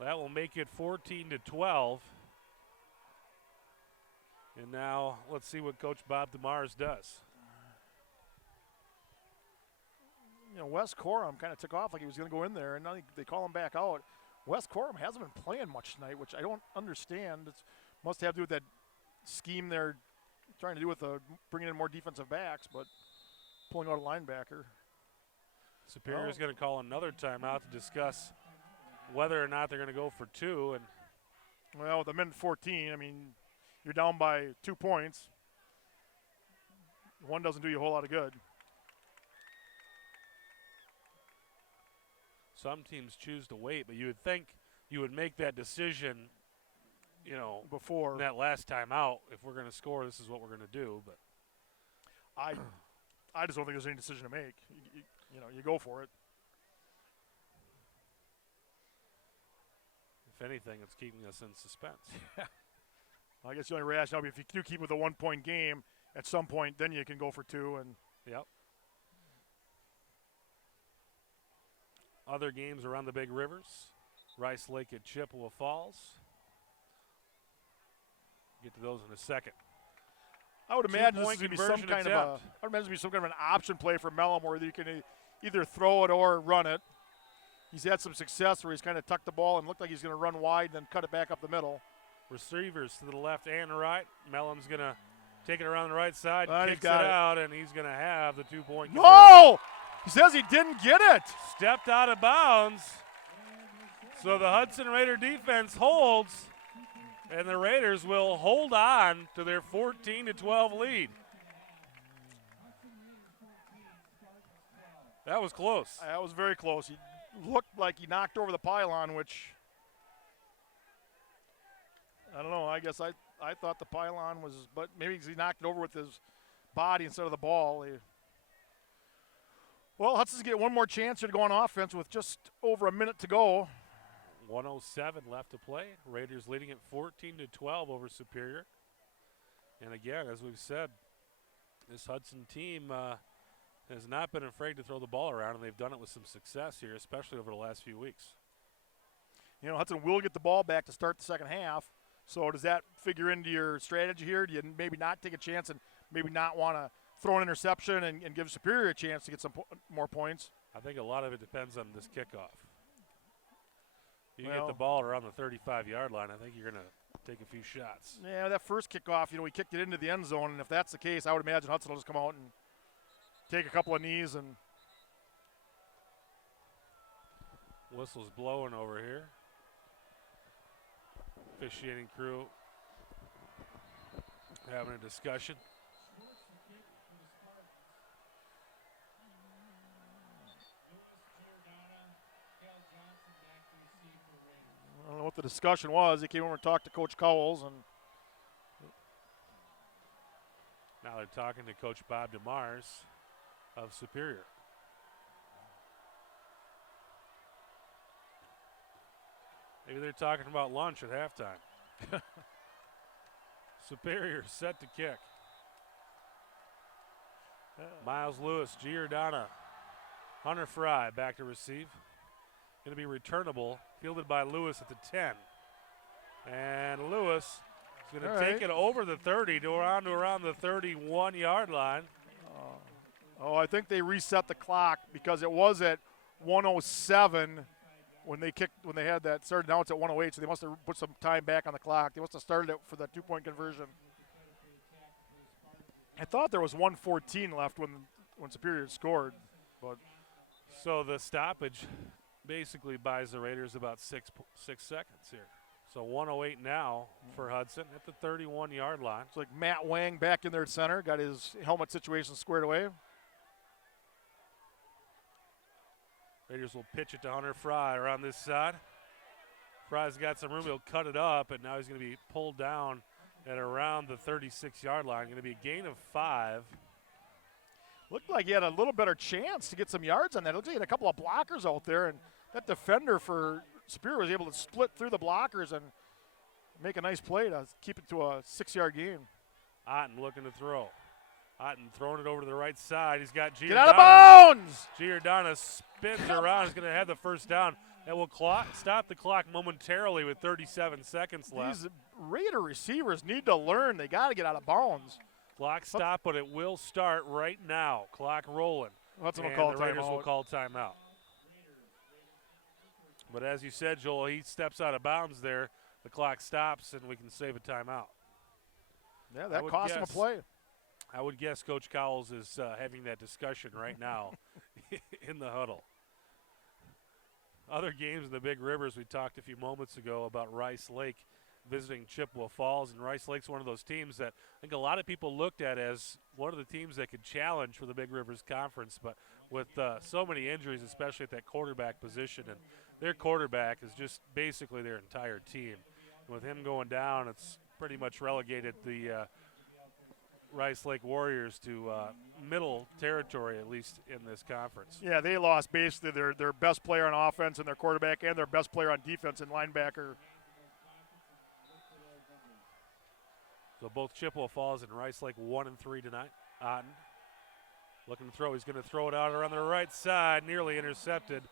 That will make it 14-12. And now let's see what Coach Bob DeMars does. Wes Corum kind of took off like he was going to go in there, and now they call him back out. Wes Corum hasn't been playing much tonight, which I don't understand. It must have to do with that scheme they're trying to do with bringing in more defensive backs, but pulling out a linebacker. Superior is going to call another timeout to discuss whether or not they're going to go for two. And well, with a minute 14, I mean, you're down by 2 points. One doesn't do you a whole lot of good. Some teams choose to wait, but you would think you would make that decision, before that last time out. If we're going to score, this is what we're going to do. But I just don't think there's any decision to make. You go for it. If anything, it's keeping us in suspense. I guess the only rationale, if you do keep with a 1 point game, at some point, then you can go for two. And yep. Other games around the big rivers. Rice Lake at Chippewa Falls. Get to those in a second. I would imagine this is Two-point going to be some conversion kind of attempt. I would imagine it'd be some kind of an option play for Mellum where you can either throw it or run it. He's had some success where he's kind of tucked the ball and looked like he's going to run wide and then cut it back up the middle. Receivers to the left and the right. Mellum's going to take it around the right side, Well, kicks it got it. out, and he's going to have the 2-point conversion. No! He says he didn't get it. Stepped out of bounds. So the Hudson Raider defense holds, and the Raiders will hold on to their 14-12 lead. That was close. That was very close. He looked like he knocked over the pylon, which, I don't know, I guess I thought the pylon was, but maybe because he knocked it over with his body instead of the ball. Well, Hudson's get one more chance here to go on offense with just over a minute to go. 1:07 left to play. Raiders leading at 14-12 over Superior. And again, as we've said, this Hudson team has not been afraid to throw the ball around, and they've done it with some success here, especially over the last few weeks. Hudson will get the ball back to start the second half. So does that figure into your strategy here? Do you maybe not take a chance and maybe not want to throw an interception and give Superior a chance to get some more points? I think a lot of it depends on this kickoff. You Well, get the ball around the 35-yard line, I think you're going to take a few shots. Yeah, that first kickoff, we kicked it into the end zone, and if that's the case, I would imagine Hudson will just come out and take a couple of knees. And Whistle's blowing over here. Officiating crew having a discussion. I don't know what the discussion was. He came over and talked to Coach Cowles, and Now they're talking to Coach Bob DeMars of Superior. Maybe they're talking about lunch at halftime. Superior set to kick. Miles Lewis, Giordana, Hunter Fry back to receive. Going to be returnable, fielded by Lewis at the 10. And Lewis is going to take it over the 30 to around the 31-yard line. oh, I think they reset the clock because it was at 107 when they had that started. Now it's at 108, so they must have put some time back on the clock. They must have started it for that 2-point conversion. I thought there was 1:14 left when Superior scored, but So the stoppage basically buys the Raiders about six seconds here. So 1:08 now for Hudson at the 31-yard line. it's like Matt Wang back in there at center, got his helmet situation squared away. Raiders will pitch it to Hunter Fry around this side. Fry's got some room. He'll cut it up, and now he's going to be pulled down at around the 36-yard line. Going to be a gain of 5. Looked like he had a little better chance to get some yards on that. It looked like he had a couple of blockers out there, and that defender for Superior was able to split through the blockers and make a nice play to keep it to a 6-yard gain. Otten looking to throw. Otten throwing it over to the right side. He's got Get out of Giordano. bounds! Giordano spins around. He's going to have the first down. That will stop the clock momentarily with 37 seconds left. These Raider receivers need to learn. They got to get out of bounds. Clock stop, but it will start right now. Clock rolling. Hudson will And call the Raiders timeout. will call timeout. But as you said, Joel, he steps out of bounds there. The clock stops, and we can save a timeout. Yeah, that cost him a play. I would guess Coach Cowles is having that discussion right now in the huddle. Other games in the Big Rivers, we talked a few moments ago about Rice Lake visiting Chippewa Falls, and Rice Lake's one of those teams that I think a lot of people looked at as one of the teams that could challenge for the Big Rivers Conference, but with so many injuries, especially at that quarterback position, and their quarterback is just basically their entire team. And with him going down, it's pretty much relegated the Rice Lake Warriors to middle territory, at least in this conference. Yeah, they lost basically their best player on offense and their quarterback and their best player on defense and linebacker. So both Chippewa Falls and Rice Lake 1-3 tonight. Otten looking to throw. He's going to throw it out around the right side, nearly intercepted.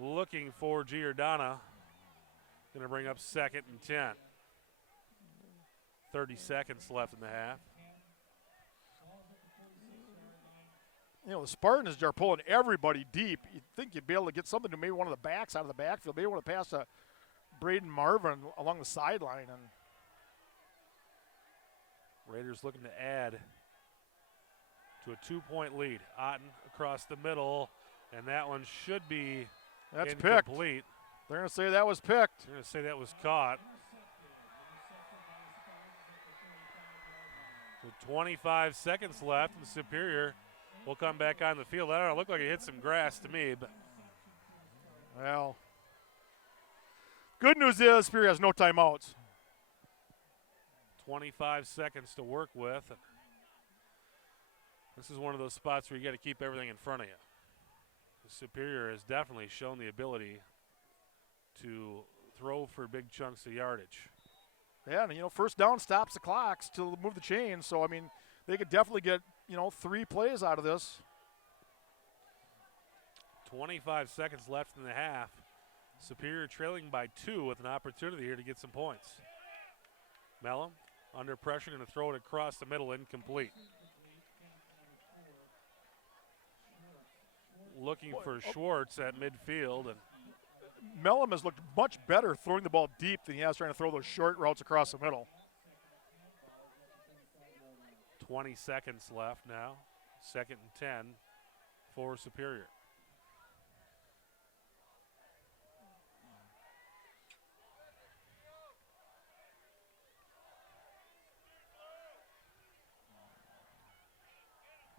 Looking for Giordano. Going to bring up 2nd and 10. 30 seconds left in the half. You know, the Spartans are pulling everybody deep. You'd think you'd be able to get something to maybe one of the backs out of the backfield. Maybe want to pass to Braden Marvin along the sideline. And Raiders looking to add to a 2-point lead. Otten across the middle, and that one should be incomplete. Picked. They're going to say that was picked. They're going to say that was caught. So 25 seconds left, and Superior will come back on the field. I don't know, it looked like it hit some grass to me, but. Well, good news is Superior has no timeouts. 25 seconds to work with. This is one of those spots where you got to keep everything in front of you. Superior has definitely shown the ability to throw for big chunks of yardage. Yeah, and, you know, first down stops the clocks to move the chains. So, I mean, they could definitely get, 3 plays out of this. 25 seconds left in the half. Superior trailing by 2 with an opportunity here to get some points. Mellum under pressure, going to throw it across the middle, incomplete. Looking for Schwartz at midfield. And Mellum has looked much better throwing the ball deep than he has trying to throw those short routes across the middle. 20 seconds left now. 2nd and 10 for Superior.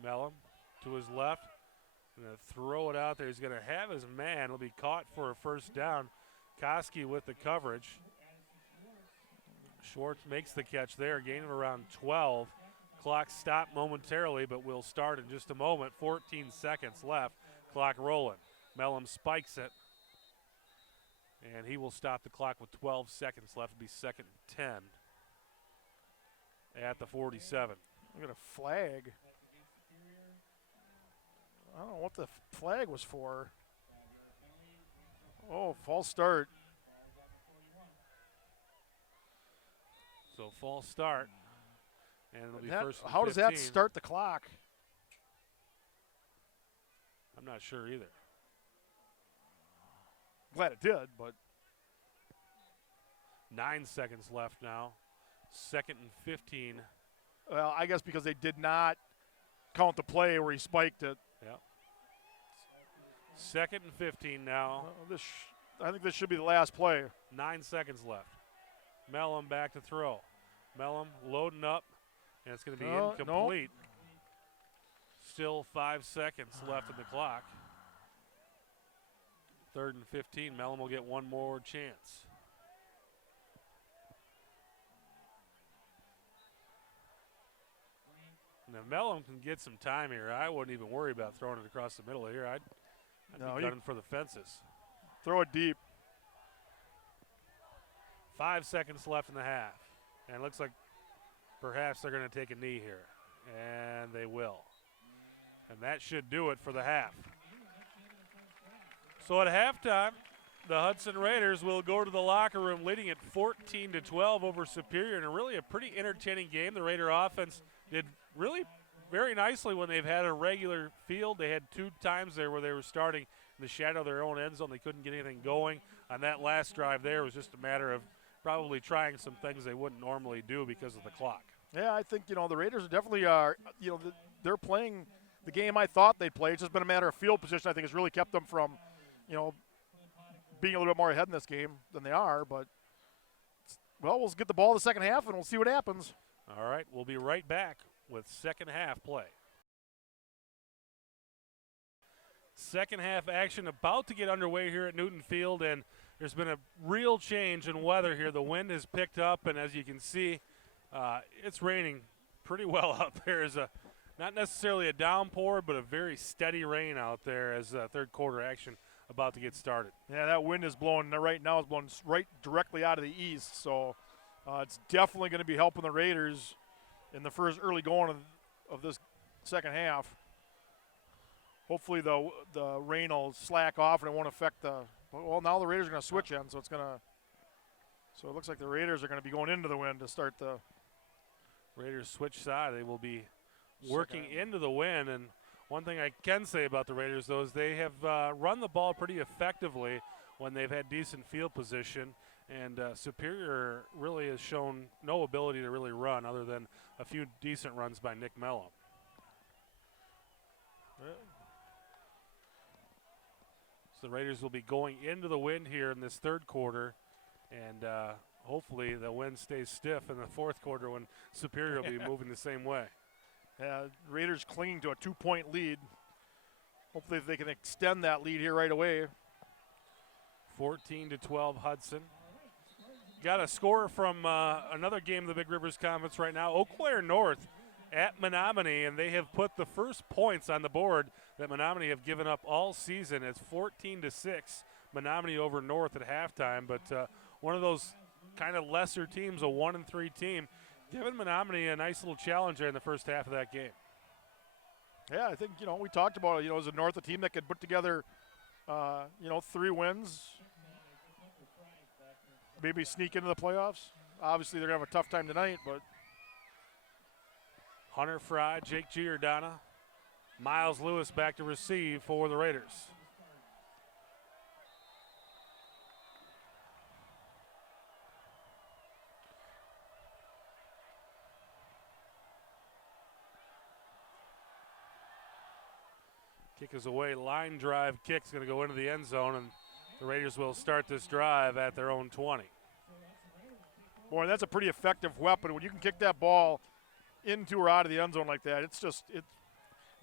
Mellum to his left. Going to throw it out there. He's going to have his man. He'll be caught for a first down. Koski with the coverage. Schwartz makes the catch there. Gain of around 12. Clock stopped momentarily, but we'll start in just a moment. 14 seconds left. Clock rolling. Mellum spikes it. And he will stop the clock with 12 seconds left. It'll be 2nd and 10 at the 47. Look at a flag. I don't know what the flag was for. Oh, false start. So false start. And it'll be first and how 15. does that start the clock? I'm not sure either. Glad it did, but 9 seconds left now. 2nd and 15. Well, I guess because they did not count the play where he spiked it. Yep. 2nd and 15 now. I think this should be the last play. 9 seconds left. Mellum back to throw. Mellum loading up, and it's going to be incomplete. No. Still 5 seconds left in the clock. 3rd and 15. Mellum will get one more chance. Now, Mellum can get some time here. I wouldn't even worry about throwing it across the middle here. I'd be gunning for the fences. Throw it deep. 5 seconds left in the half. And it looks like perhaps they're going to take a knee here. And they will. And that should do it for the half. So at halftime, the Hudson Raiders will go to the locker room leading at 14-12 over Superior, and really a pretty entertaining game. The Raider offense did really very nicely when they've had a regular field. They had 2 times there where they were starting in the shadow of their own end zone. They couldn't get anything going. On that last drive there, it was just a matter of probably trying some things they wouldn't normally do because of the clock. Yeah, I think, the Raiders are definitely, they're playing the game I thought they'd play. It's just been a matter of field position, I think, has really kept them from, being a little bit more ahead in this game than they are. But, well, we'll get the ball in the second half, and we'll see what happens. All right, we'll be right back with second half play. Second half action about to get underway here at Newton Field, and there's been a real change in weather here. The wind has picked up, and as you can see, it's raining pretty well out there. Is not necessarily a downpour, but a very steady rain out there as third quarter action about to get started. Yeah, that wind is blowing right now. It's blowing right directly out of the east, so it's definitely going to be helping the Raiders in the first early going of this second half. Hopefully the rain will slack off and it won't affect the. Well, now the Raiders are going to switch in, so it's going to. So it looks like the Raiders are going to be going into the wind to start the. Raiders switch side. They will be working into the wind. And one thing I can say about the Raiders, though, is they have run the ball pretty effectively when they've had decent field position. And Superior really has shown no ability to really run other than a few decent runs by Nick Mellum. So the Raiders will be going into the wind here in this third quarter. And hopefully the wind stays stiff in the fourth quarter when Superior will be moving the same way. Raiders clinging to a 2-point lead. Hopefully if they can extend that lead here right away. 14-12 Hudson. Got a score from another game of the Big Rivers Conference right now. Eau Claire North at Menominee, and they have put the first points on the board that Menominee have given up all season. It's 14-6, Menominee over North at halftime, but one of those kind of lesser teams, a 1-3 team, giving Menominee a nice little challenge there in the first half of that game. Yeah, I think, we talked about it, as a North, a team that could put together, 3 wins, maybe sneak into the playoffs. Obviously, they're going to have a tough time tonight, but. Hunter Fry, Jake Giordana, Miles Lewis back to receive for the Raiders. Kick is away, line drive kick's going to go into the end zone, and the Raiders will start this drive at their own 20. Boy, that's a pretty effective weapon. When you can kick that ball into or out of the end zone like that, it's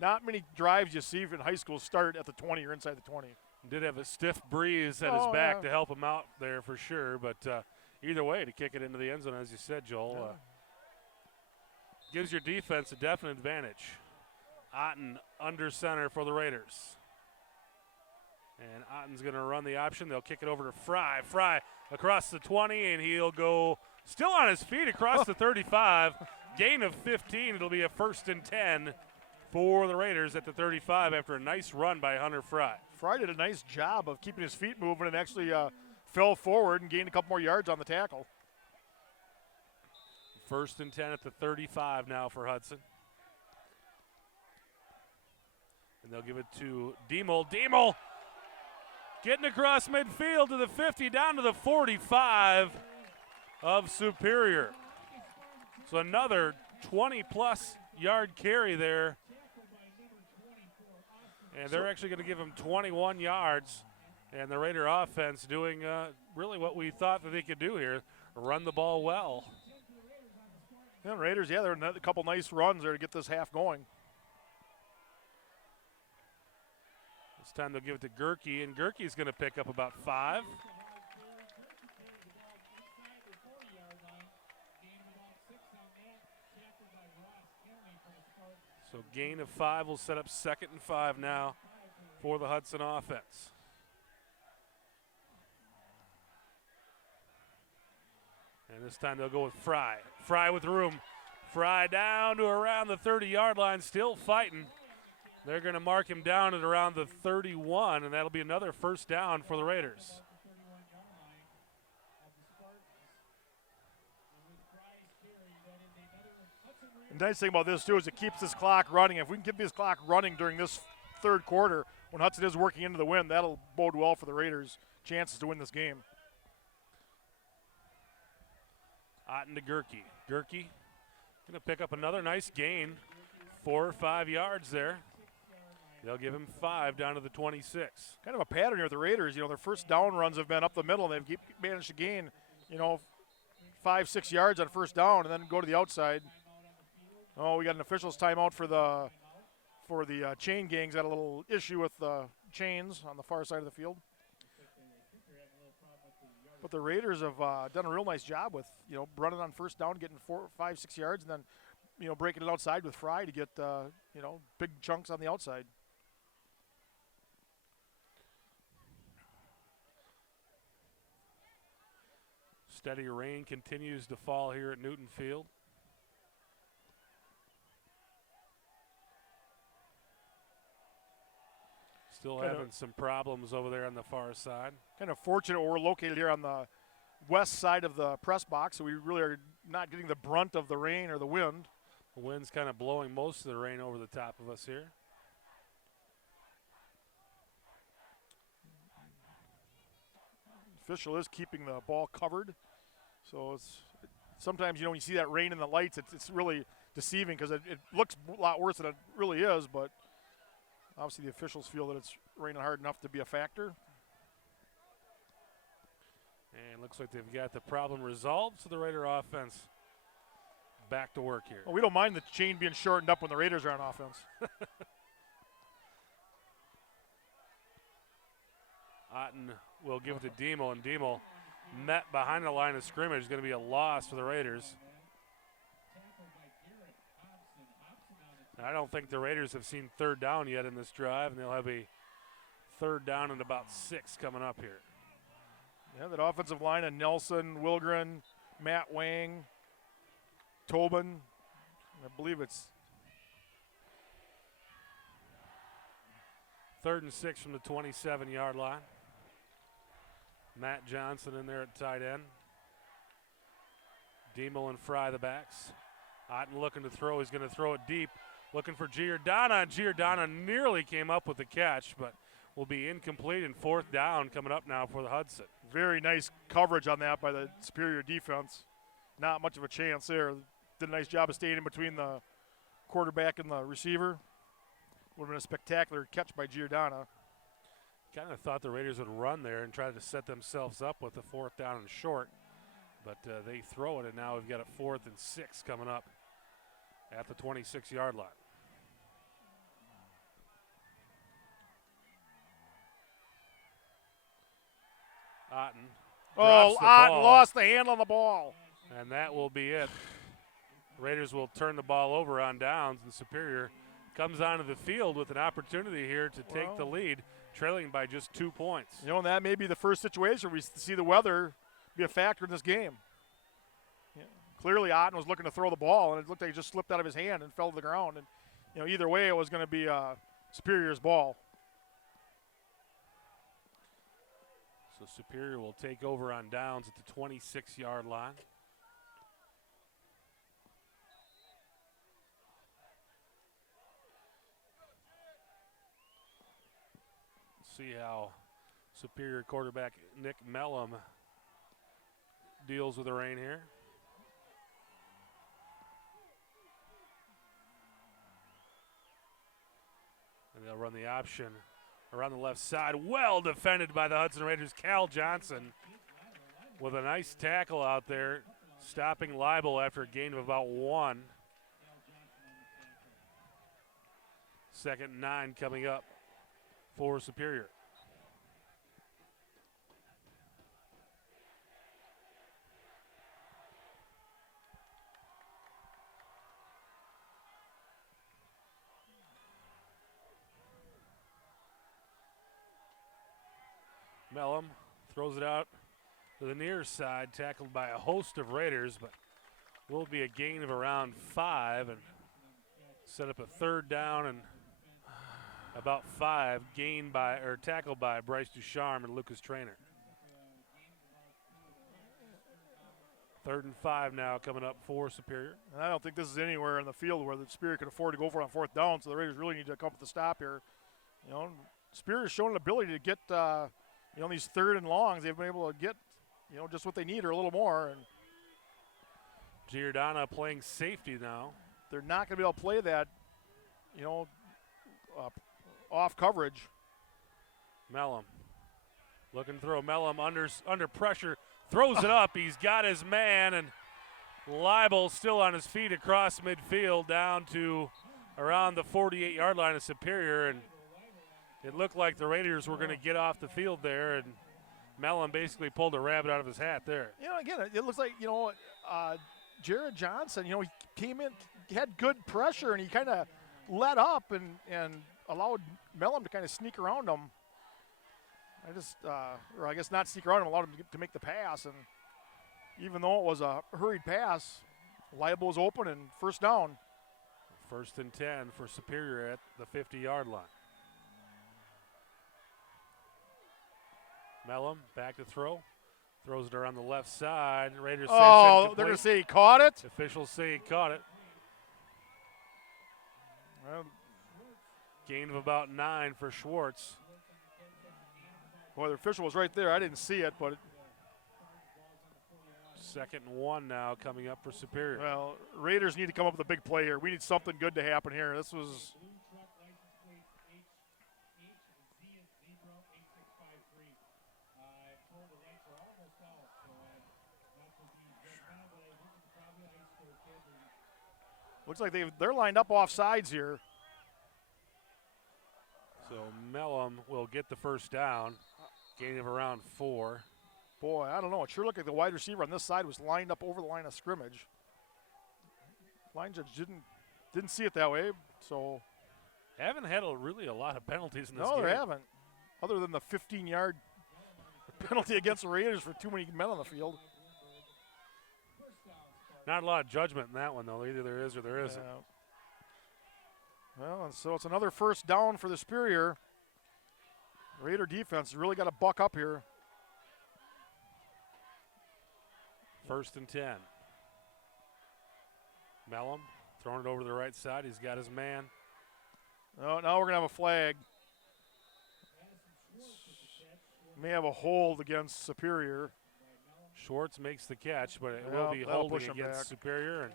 not many drives you see in high school start at the 20 or inside the 20. Did have a stiff breeze at his back to help him out there for sure, but either way, to kick it into the end zone, as you said, Joel, gives your defense a definite advantage. Otten under center for the Raiders. And Otten's going to run the option. They'll kick it over to Fry. Fry across the 20, and he'll go still on his feet across the 35. Gain of 15. It'll be a 1st and 10 for the Raiders at the 35 after a nice run by Hunter Fry. Fry did a nice job of keeping his feet moving and actually fell forward and gained a couple more yards on the tackle. 1st and 10 at the 35 now for Hudson. And they'll give it to Diemel. Diemel getting across midfield to the 50, down to the 45 of Superior. So another 20-plus yard carry there. And they're actually going to give him 21 yards. And the Raider offense doing really what we thought that they could do here, run the ball well. Yeah, Raiders, there are a couple nice runs there to get this half going. This time they'll give it to Gerke, and Gerke's going to pick up about 5. So gain of 5 will set up 2nd and 5 now for the Hudson offense. And this time they'll go with Fry. Fry with room. Fry down to around the 30-yard line, still fighting. They're going to mark him down at around the 31, and that'll be another first down for the Raiders. The nice thing about this, too, is it keeps this clock running. If we can keep this clock running during this third quarter, when Hudson is working into the win, that'll bode well for the Raiders' chances to win this game. Otten to Gerke. Gerke going to pick up another nice gain, 4 or 5 yards there. They'll give him 5 down to the 26. Kind of a pattern here with the Raiders. You know, their first down runs have been up the middle, and they've managed to gain, 5-6 yards on first down and then go to the outside. Oh, we got an official's timeout for the chain gangs. Had a little issue with the chains on the far side of the field. But the Raiders have done a real nice job with, running on first down, getting 4, 5, 6 yards, and then, breaking it outside with Fry to get, big chunks on the outside. Steady rain continues to fall here at Newton Field. Still having some problems over there on the far side. Kind of fortunate we're located here on the west side of the press box, so we really are not getting the brunt of the rain or the wind. The wind's kind of blowing most of the rain over the top of us here. Official is keeping the ball covered, so it's sometimes when you see that rain in the lights, it's really deceiving because it looks a lot worse than it really is, but obviously the officials feel that it's raining hard enough to be a factor. And looks like they've got the problem resolved, so the Raider offense back to work here. Well, we don't mind the chain being shortened up when the Raiders are on offense. Otten will give it to Demo, and Demo met behind the line of scrimmage. Is going to be a loss for the Raiders. I don't think the Raiders have seen third down yet in this drive, and they'll have a third down and about 6 coming up here. Yeah, that offensive line of Nelson, Wilgren, Matt Wang, Tobin. I believe it's 3rd and 6 from the 27-yard line. Matt Johnson in there at tight end. Demo and Fry the backs. Otten looking to throw. He's going to throw it deep. Looking for Giordana, and Giordana nearly came up with the catch, but will be incomplete and 4th down coming up now for the Hudson. Very nice coverage on that by the Superior defense. Not much of a chance there. Did a nice job of staying in between the quarterback and the receiver. Would have been a spectacular catch by Giordana. Kind of thought the Raiders would run there and try to set themselves up with the 4th down and short, but they throw it, and now we've got a 4th and 6 coming up at the 26-yard line. Otten. Oh, Otten ball, lost the handle on the ball. and that will be it. Raiders will turn the ball over on downs, and Superior comes onto the field with an opportunity here to take the lead, trailing by just 2 points. And that may be the first situation where we see the weather be a factor in this game. Yeah. Clearly, Otten was looking to throw the ball, and it looked like it just slipped out of his hand and fell to the ground. And either way, it was going to be Superior's ball. So Superior will take over on downs at the 26-yard line. See how Superior quarterback Nick Mellum deals with the rain here. And they'll run the option around the left side. Well defended by the Hudson Raiders. Cal Johnson with a nice tackle out there, stopping Leibel after a gain of about 1. 2nd and 9 coming up for Superior. Mellum throws it out to the near side, tackled by a host of Raiders, but Will be a gain of around 5 and set up a 3rd down and about 5, tackled by Bryce Ducharme and Lucas Trainer. 3rd and 5 now coming up for Superior. And I don't think this is anywhere in the field where the Superior can afford to go for it on 4th down, so the Raiders really need to come up with a stop here. You know, Superior's shown an ability to get, these 3rd and longs. They've been able to get, just what they need or a little more. And Giordana playing safety now. they're not going to be able to play that, off coverage. Mellum looking to throw. Mellum under pressure. Throws it up. He's got his man, and Leibel still on his feet across midfield down to around the 48-yard line of Superior. And it looked like the Raiders were going to get off the field there, and Mellum basically pulled a rabbit out of his hat there. Again, it looks like, Jared Johnson, he came in, had good pressure, and he kind of let up and allowed Mellum to kind of sneak around him. I guess not sneak around him, allowed him to make the pass. And even though it was a hurried pass, Leibel was open and 1st down. 1st and 10 for Superior at the 50-yard line. Mellum back to throw. Throws it around the left side. Raiders say it's incomplete. They're going to say he caught it? Officials say he caught it. Well, gain of about 9 for Schwartz. Boy, the official was right there. I didn't see it, but 2nd and 1 now coming up for Superior. Well, Raiders need to come up with a big play here. We need something good to happen here. This was. Looks like they're lined up off sides here. So Mellum will get the 1st down. Gain of around 4. Boy, I don't know. It sure looked like the wide receiver on this side was lined up over the line of scrimmage. Line judge didn't see it that way, so. Haven't had really a lot of penalties in this game. No, they haven't. Other than the 15-yard penalty against the Raiders for too many men on the field. Not a lot of judgment in that one, though. Either there is or there isn't. Well, and so it's another 1st down for the Superior. Raider defense really got to buck up here. 1st and 10. Mellum throwing it over to the right side. He's got his man. Oh, now we're going to have a flag. May have a hold against Superior. Schwartz makes the catch, but it will be holding against Superior. And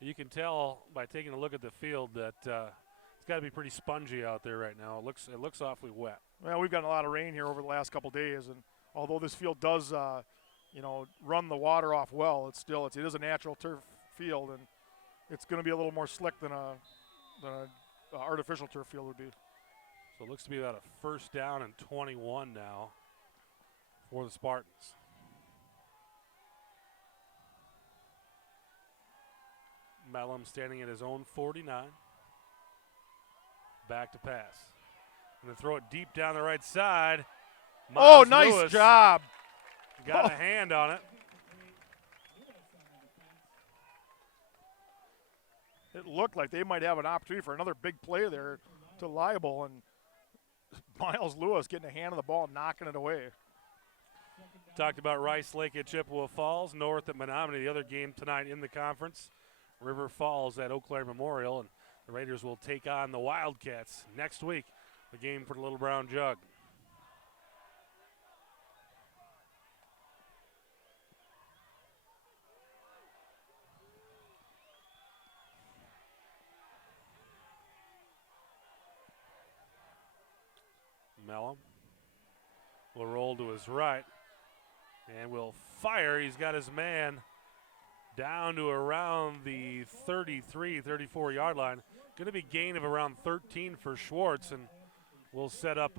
you can tell by taking a look at the field that it's got to be pretty spongy out there right now. It looks awfully wet. Well, we've gotten a lot of rain here over the last couple days, and although this field does, run the water off well, it is a natural turf field, and it's going to be a little more slick than a artificial turf field would be. So it looks to be about a 1st down and 21 now for the Spartans. Mellum standing at his own 49. Back to pass. And to throw it deep down the right side. Miles nice Lewis job. Got a hand on it. It looked like they might have an opportunity for another big play there to Leibel, and Miles Lewis getting a hand on the ball and knocking it away. Talked about Rice Lake at Chippewa Falls, North at Menominee, the other game tonight in the conference. River Falls at Eau Claire Memorial, and the Raiders will take on the Wildcats next week, the game for the Little Brown Jug. Mellum will roll to his right and will fire. He's got his man down to around the 33, 34-yard line. Going to be gain of around 13 for Schwartz, and we'll set up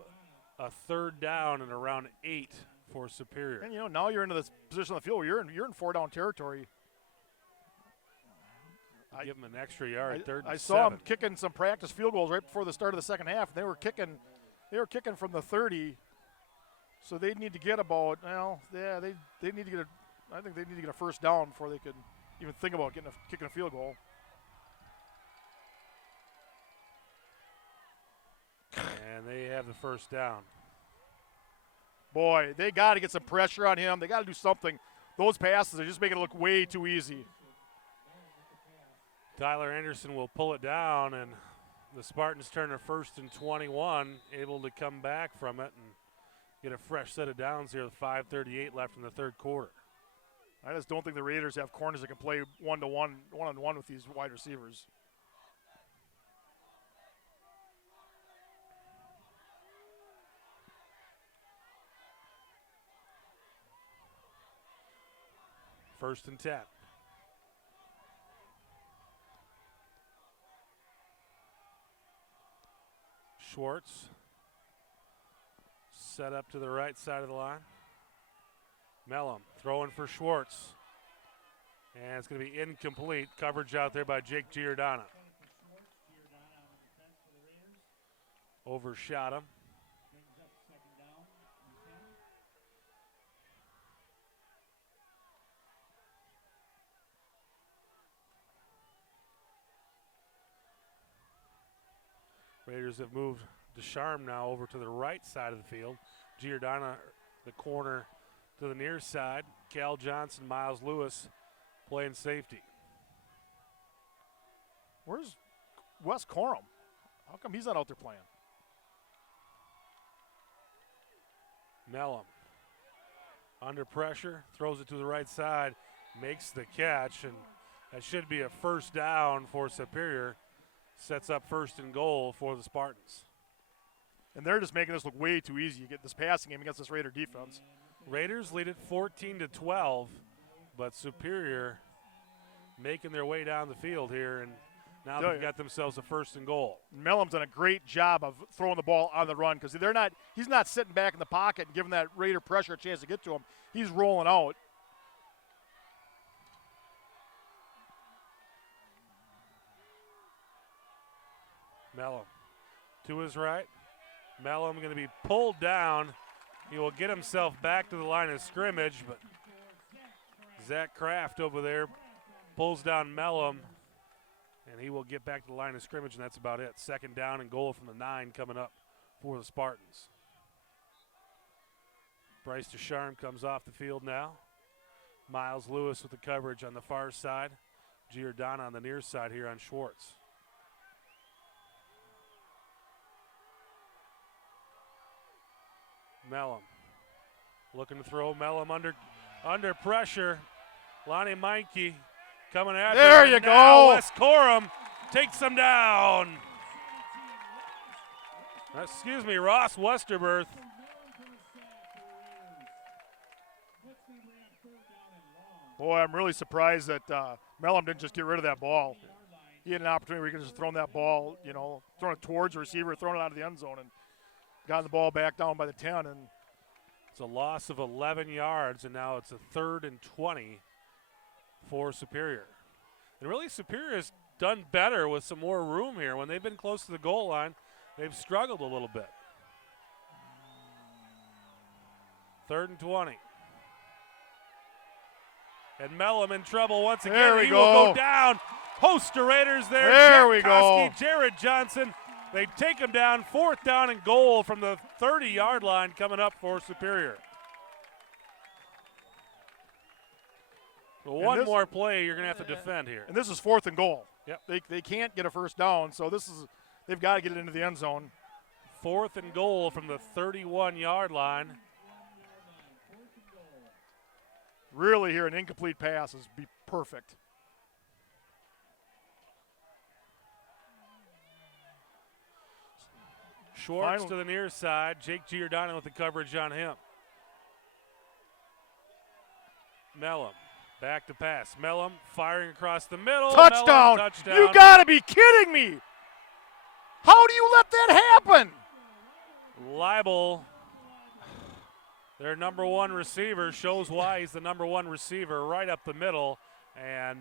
a 3rd down and around 8 for Superior. And now you're into this position on the field where you're in 4-down territory. Give him an extra yard, 3rd and I saw him kicking some practice field goals right before the start of the second half. They were kicking from the 30. So they need to get about, they need to get I think they need to get a first down before they could even think about kicking a field goal. And they have the first down. Boy, they got to get some pressure on him. They got to do something. Those passes are just making it look way too easy. Tyler Anderson will pull it down, and the Spartans turn to 1st and 21, able to come back from it and get a fresh set of downs here with 5:38 left in the third quarter. I just don't think the Raiders have corners that can play one-to-one, one-on-one with these wide receivers. First and 10. Schwartz set up to the right side of the line. Mellum throwing for Schwartz. And it's going to be incomplete. Coverage out there by Jake Giordano. Overshot him. Raiders have moved Descharm now over to the right side of the field. Giordano, the corner to the near side. Cal Johnson, Miles Lewis playing safety. Where's Wes Corum? How come he's not out there playing? Mellum under pressure, throws it to the right side, makes the catch, and that should be a first down for Superior. Sets up 1st and goal for the Spartans. And they're just making this look way too easy. You get this passing game against this Raider defense. Raiders lead it 14-12, but Superior making their way down the field here, and now they've got themselves a 1st and goal. Mellum's done a great job of throwing the ball on the run because he's not sitting back in the pocket and giving that Raider pressure a chance to get to him. He's rolling out. Mellum to his right. Mellum going to be pulled down. He will get himself back to the line of scrimmage, but Zach Kraft over there pulls down Mellum, and he will get back to the line of scrimmage, and that's about it. 2nd down and goal from the 9 coming up for the Spartans. Bryce Descharm comes off the field now. Miles Lewis with the coverage on the far side. Giordano on the near side here on Schwartz. Mellum looking to throw. Mellum under pressure. Lonnie Meinke coming after. There you go. Wes Corum takes him down. Excuse me, Ross Westerberth. Boy, I'm really surprised that Mellum didn't just get rid of that ball. He had an opportunity where he could just thrown that ball, thrown it towards the receiver, thrown it out of the end zone, and got the ball back down by the 10. And it's a loss of 11 yards, and now it's a 3rd and 20 for Superior. And really, Superior has done better with some more room here. When they've been close to the goal line, they've struggled a little bit. 3rd and 20. And Mellum in trouble once again. There we he go. will go down. Host of Raiders there. There we go. Jared Johnson. They take him down. 4th down and goal from the 30-yard line coming up for Superior. So one more play you're going to have to defend here. And this is 4th and goal. Yep. They can't get a first down, so they've got to get it into the end zone. 4th and goal from the 31-yard line. Really here, an incomplete pass is be perfect. Schwartz to the near side. Jake Giordano with the coverage on him. Mellum back to pass. Mellum firing across the middle. Touchdown! Mellum, touchdown. You got to be kidding me! How do you let that happen? Leibel, their number 1 receiver, shows why he's the number 1 receiver right up the middle, and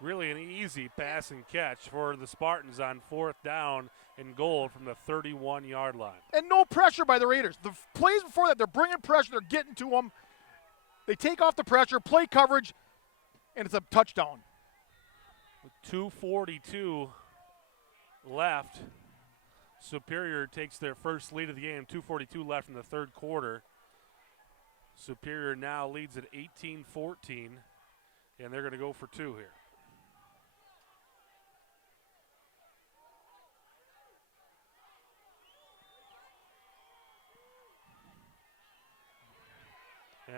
really an easy pass and catch for the Spartans on 4th down and goal from the 31-yard line. And no pressure by the Raiders. The plays before that, they're bringing pressure. They're getting to them. They take off the pressure, play coverage, and it's a touchdown. With 2:42 left, Superior takes their first lead of the game. 2:42 left in the third quarter. Superior now leads at 18-14, and they're going to go for 2 here.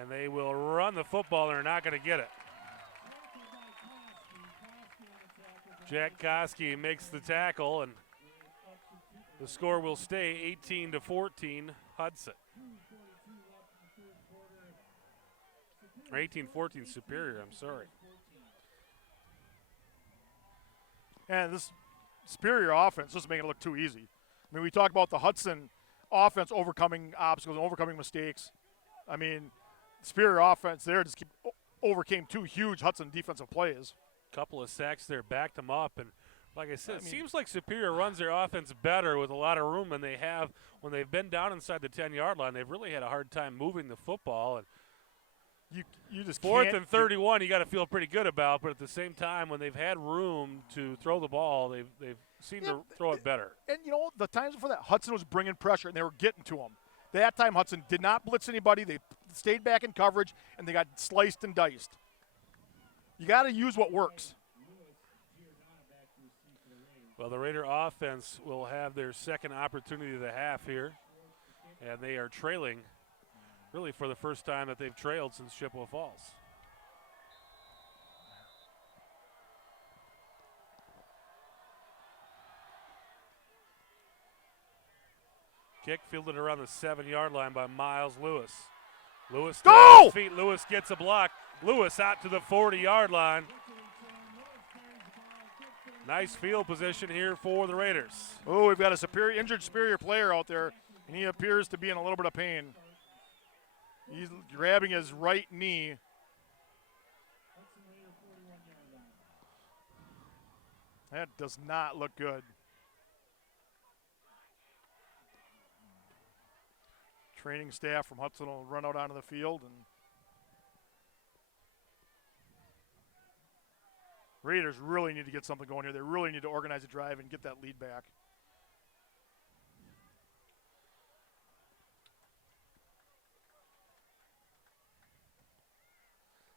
And they will run the football. They're not going to get it. Jack Koski makes the tackle, and the score will stay 18-14 Hudson. Or 18-14 Superior, I'm sorry. And this Superior offense just making it look too easy. I mean, we talk about the Hudson offense overcoming obstacles and overcoming mistakes. I mean, Superior offense there just overcame 2 huge Hudson defensive plays. Couple of sacks there, backed them up, and like I said, it seems like Superior runs their offense better with a lot of room than they have when they've been down inside the 10-yard line. They've really had a hard time moving the football, and you just 4th and 31 you got to feel pretty good about, but at the same time when they've had room to throw the ball, they've seemed to throw it better. And you know, the times before that, Hudson was bringing pressure and they were getting to him. That time Hudson did not blitz anybody. They stayed back in coverage and they got sliced and diced. You got to use what works. Well, the Raider offense will have their second opportunity of the half here, and they are trailing really for the first time that they've trailed since Chippewa Falls. Kick fielded around the 7-yard line by Miles Lewis. Lewis Go! his feet. Lewis gets a block. Lewis out to the 40-yard line. Nice field position here for the Raiders. Oh, we've got a injured Superior player out there, and he appears to be in a little bit of pain. He's grabbing his right knee. That does not look good. Training staff from Hudson will run out onto the field, and Raiders really need to get something going here. They really need to organize a drive and get that lead back.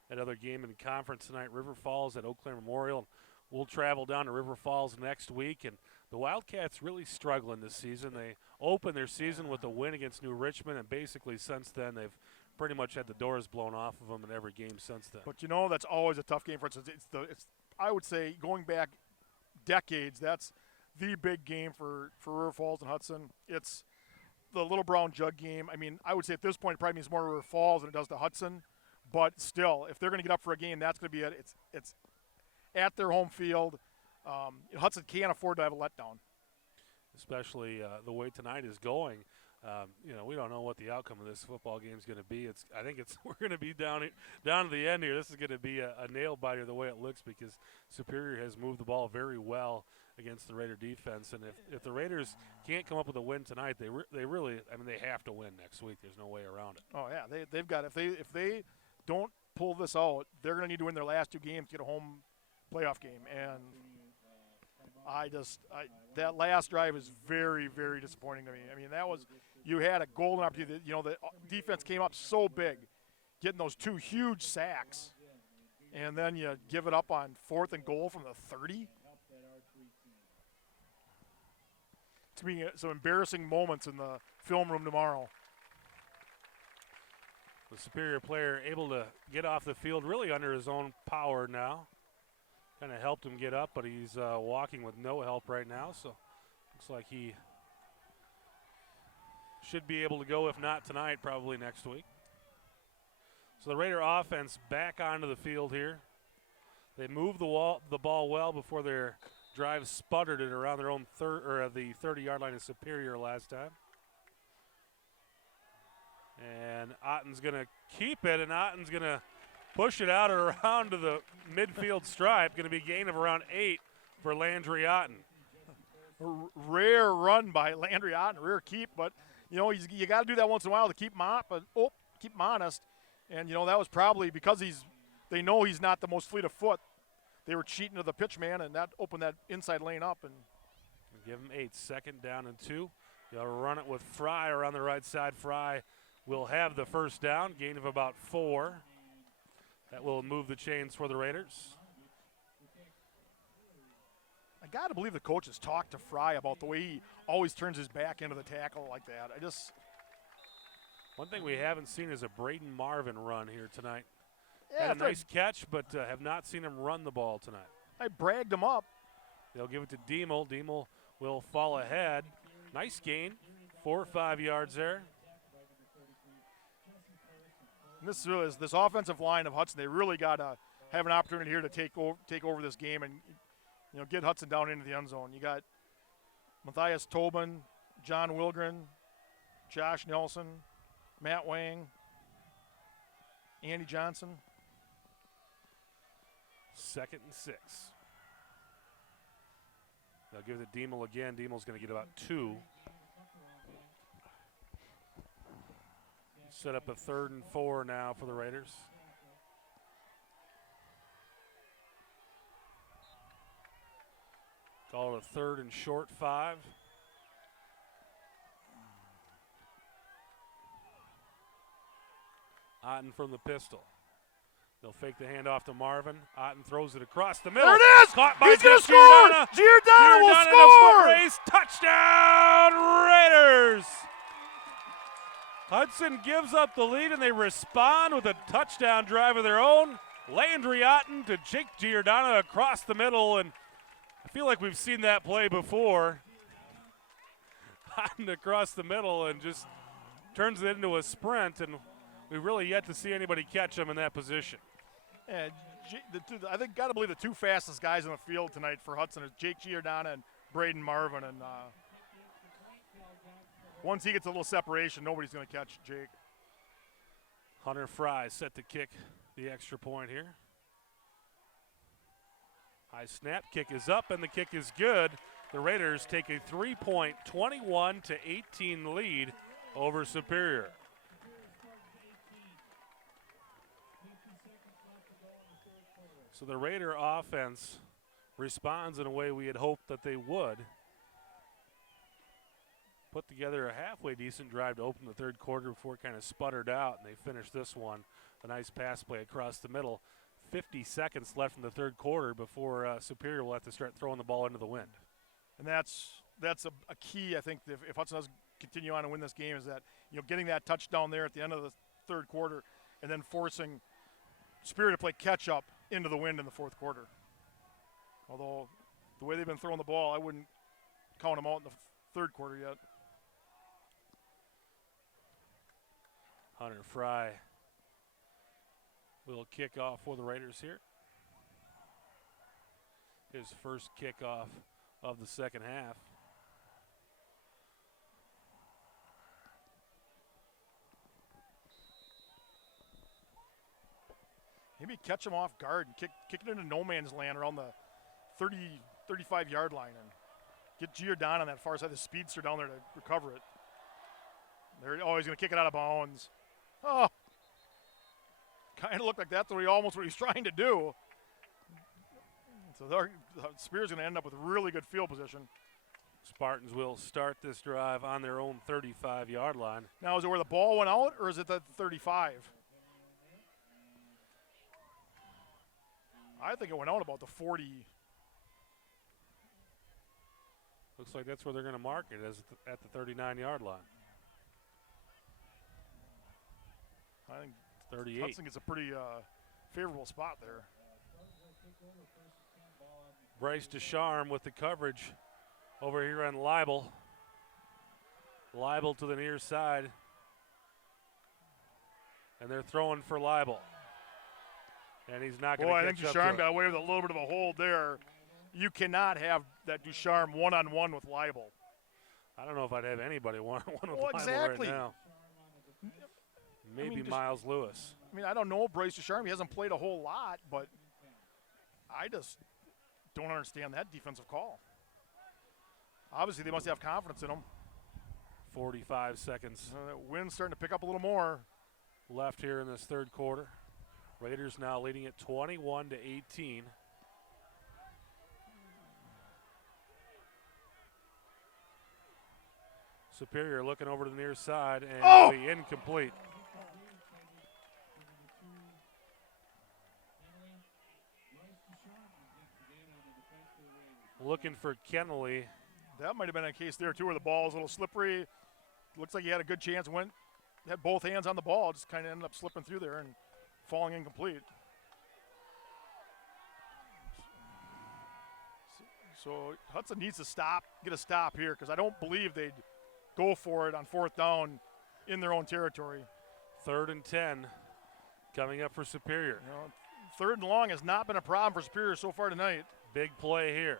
Another game in conference tonight, River Falls at Eau Claire Memorial. We'll travel down to River Falls next week, and the Wildcats really struggling this season. They opened their season with a win against New Richmond, and basically since then they've pretty much had the doors blown off of them in every game since then. But you know, that's always a tough game for us. It's I would say going back decades, that's the big game for River Falls and Hudson. It's the Little Brown Jug game. I mean, I would say at this point it probably means more to River Falls than it does to Hudson. But still, if they're going to get up for a game, that's going to be it. It's at their home field. Hudson can't afford to have a letdown. Especially the way tonight is going. We don't know what the outcome of this football game is going to be. I think we're going to be down to the end here. This is going to be a nail biter the way it looks, because Superior has moved the ball very well against the Raider defense. And if the Raiders can't come up with a win tonight, they really they have to win next week. There's no way around it. Oh yeah, they've got if they don't pull this out, they're going to need to win their last 2 games to get a home playoff game. And that last drive is very, very disappointing to me. I mean, you had a golden opportunity. You know, the defense came up so big, getting those 2 huge sacks, and then you give it up on 4th and goal from the 30. It's going to be some embarrassing moments in the film room tomorrow. The Superior player able to get off the field really under his own power now. Kind of helped him get up, but he's walking with no help right now, so looks like he should be able to go, if not tonight, probably next week. So the Raider offense back onto the field here. They moved the ball well before their drive sputtered it around their own the 30-yard line of Superior last time. And Otten's going to keep it, and Otten's going to push it out and around to the midfield stripe. Going to be a gain of around 8 for Landry Otten. Rare run by Landry Otten, rare keep, but you got to do that once in a while to keep him on, keep him honest. And that was probably because they know he's not the most fleet of foot. They were cheating to the pitch man, and that opened that inside lane up. And give him 8, 2nd down and 2. They'll run it with Fry around the right side. Fry will have the first down, gain of about 4. That will move the chains for the Raiders. I got to believe the coaches talked to Fry about the way he always turns his back into the tackle like that. One thing we haven't seen is a Braden Marvin run here tonight. Yeah, had a nice catch, but have not seen him run the ball tonight. I bragged him up. They'll give it to Diemel. Diemel will fall ahead. Nice gain, 4 or 5 yards there. And this offensive line of Hudson. They really got to have an opportunity here to take over this game and get Hudson down into the end zone. You got Matthias Tobin, John Wilgren, Josh Nelson, Matt Wang, Andy Johnson. 2nd and 6. They'll give it to Diemel again. Diemel's going to get about 2. Set up a 3rd and 4 now for the Raiders. Call it a 3rd and short 5. Otten from the pistol. They'll fake the handoff to Marvin. Otten throws it across the middle. There it is! Caught by He's going to score! Giordano will score! In a foot race. Touchdown, Raiders! Hudson gives up the lead, and they respond with a touchdown drive of their own. Landry Otten to Jake Giordano across the middle, and I feel like we've seen that play before. Otten across the middle and just turns it into a sprint, and we've really yet to see anybody catch him in that position. And I think got to believe the 2 fastest guys on the field tonight for Hudson is Jake Giordano and Braden Marvin. And once he gets a little separation, nobody's going to catch Jake. Hunter Fry set to kick the extra point here. High snap, kick is up, and the kick is good. The Raiders take a 3-point, 21-18 lead over Superior. So the Raider offense responds in a way we had hoped that they would. Put together a halfway decent drive to open the 3rd quarter before it kind of sputtered out, and they finished this one. A nice pass play across the middle. 50 seconds left in the 3rd quarter before Superior will have to start throwing the ball into the wind. And that's a key, I think, if Hudson does continue on and win this game, is that getting that touchdown there at the end of the 3rd quarter and then forcing Superior to play catch-up into the wind in the 4th quarter. Although the way they've been throwing the ball, I wouldn't count them out in the 3rd quarter yet. Hunter Fry will kick off for the Raiders here. His first kickoff of the 2nd half. Maybe catch him off guard and kick it into no man's land around the 30, 35-yard line and get Giordano on that far side, the speedster down there to recover it. He's going to kick it out of bounds. Oh, kind of looked like that's what he was trying to do. So the Spear's going to end up with really good field position. Spartans will start this drive on their own 35-yard line. Now, is it where the ball went out, or is it the 35? I think it went out about the 40. Looks like that's where they're going to mark it, as at the 39-yard line. I think 38. Hudson gets a pretty favorable spot there. Bryce Descharme with the coverage over here on Leibel. Leibel to the near side. And they're throwing for Leibel. And he's not going to catch up. Boy, I think Descharme got away with a little bit of a hold there. You cannot have that Descharme one-on-one with Leibel. I don't know if I'd have anybody one-on-one with Leibel exactly. right now. Maybe Miles Lewis. I mean, I don't know Bryce Ducharme. He hasn't played a whole lot, but I just don't understand that defensive call. Obviously, they must have confidence in him. 45 seconds. That wind's starting to pick up a little more. Left here in this third quarter. Raiders now leading at 21-18. Superior looking over to the near side and it'll be incomplete. Looking for Kennelly. That might have been a case there too, where the ball was a little slippery. Looks like he had a good chance. Had both hands on the ball, just kind of ended up slipping through there and falling incomplete. So Hudson needs to get a stop here, because I don't believe they'd go for it on fourth down in their own territory. 3rd and 10 coming up for Superior. You know, 3rd and long has not been a problem for Superior so far tonight. Big play here.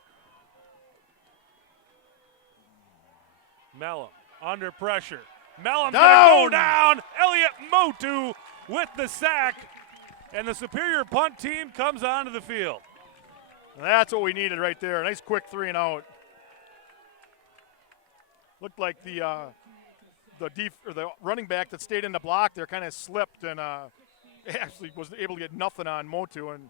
Mellum under pressure. Mellum's going to go down. Elliott Motu with the sack. And the Superior punt team comes onto the field. That's what we needed right there. Nice quick 3 and out. Looked like the running back that stayed in the block there kind of slipped and actually was able to get nothing on Motu. And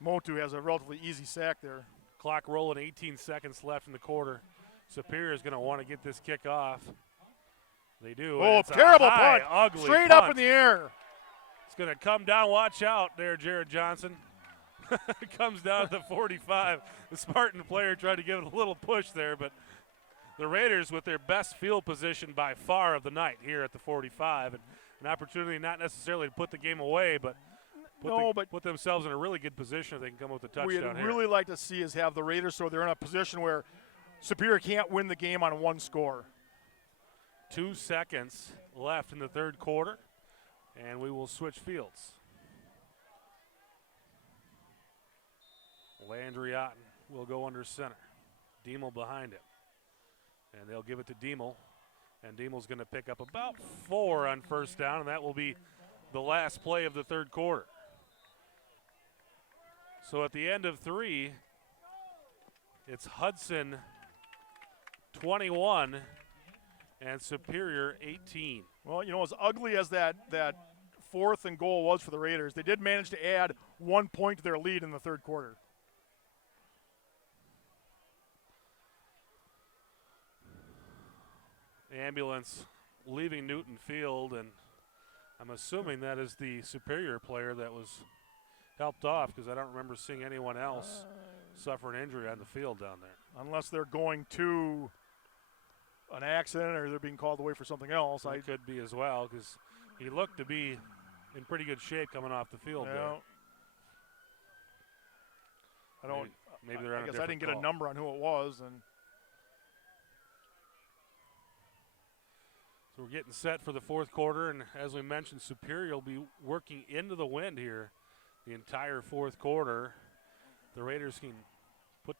Motu has a relatively easy sack there. Clock rolling, 18 seconds left in the quarter. Superior is going to want to get this kick off. They do. Oh, it's terrible a high, punt. Ugly Straight punt. up in the air. It's going to come down. Watch out there, Jared Johnson. Comes down to the 45. The Spartan player tried to give it a little push there, but the Raiders with their best field position by far of the night here at the 45. And an opportunity not necessarily to put the game away, but put themselves in a really good position if they can come up with a touchdown What we'd here. really like to see is have the Raiders so they're in a position where Superior can't win the game on one score. 2 seconds left in the third quarter, and we will switch fields. Landry Otten will go under center. Diemel behind him. And they'll give it to Diemel. And Diemel's going to pick up about 4 on first down, and that will be the last play of the third quarter. So at the end of 3, it's Hudson 21 and Superior 18. Well, you know, as ugly as that 4th and goal was for the Raiders, they did manage to add 1 point to their lead in the third quarter. Ambulance leaving Newton Field, and I'm assuming that is the Superior player that was helped off, because I don't remember seeing anyone else suffer an injury on the field down there. Unless they're going to an accident or they're being called away for something else. It could be as well, because he looked to be in pretty good shape coming off the field there. Maybe they're on I guess a I didn't get call. a number on who it was. And so we're getting set for the fourth quarter, and as we mentioned, Superior will be working into the wind here the entire fourth quarter. The Raiders can put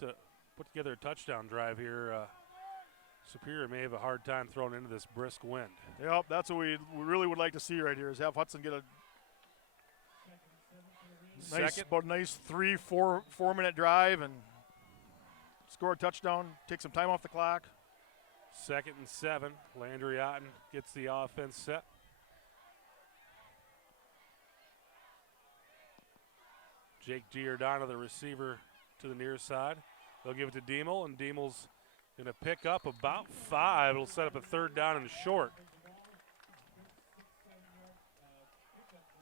together a touchdown drive here. Superior may have a hard time throwing into this brisk wind. Yep, that's what we really would like to see right here, is have Hudson get a nice 3-4 minute drive and score a touchdown, take some time off the clock. 2nd and 7. Landry Otten gets the offense set. Jake Giordano, the receiver, to the near side. They'll give it to Diemel, and Diemel's going to pick up about 5. It'll set up a 3rd down and short.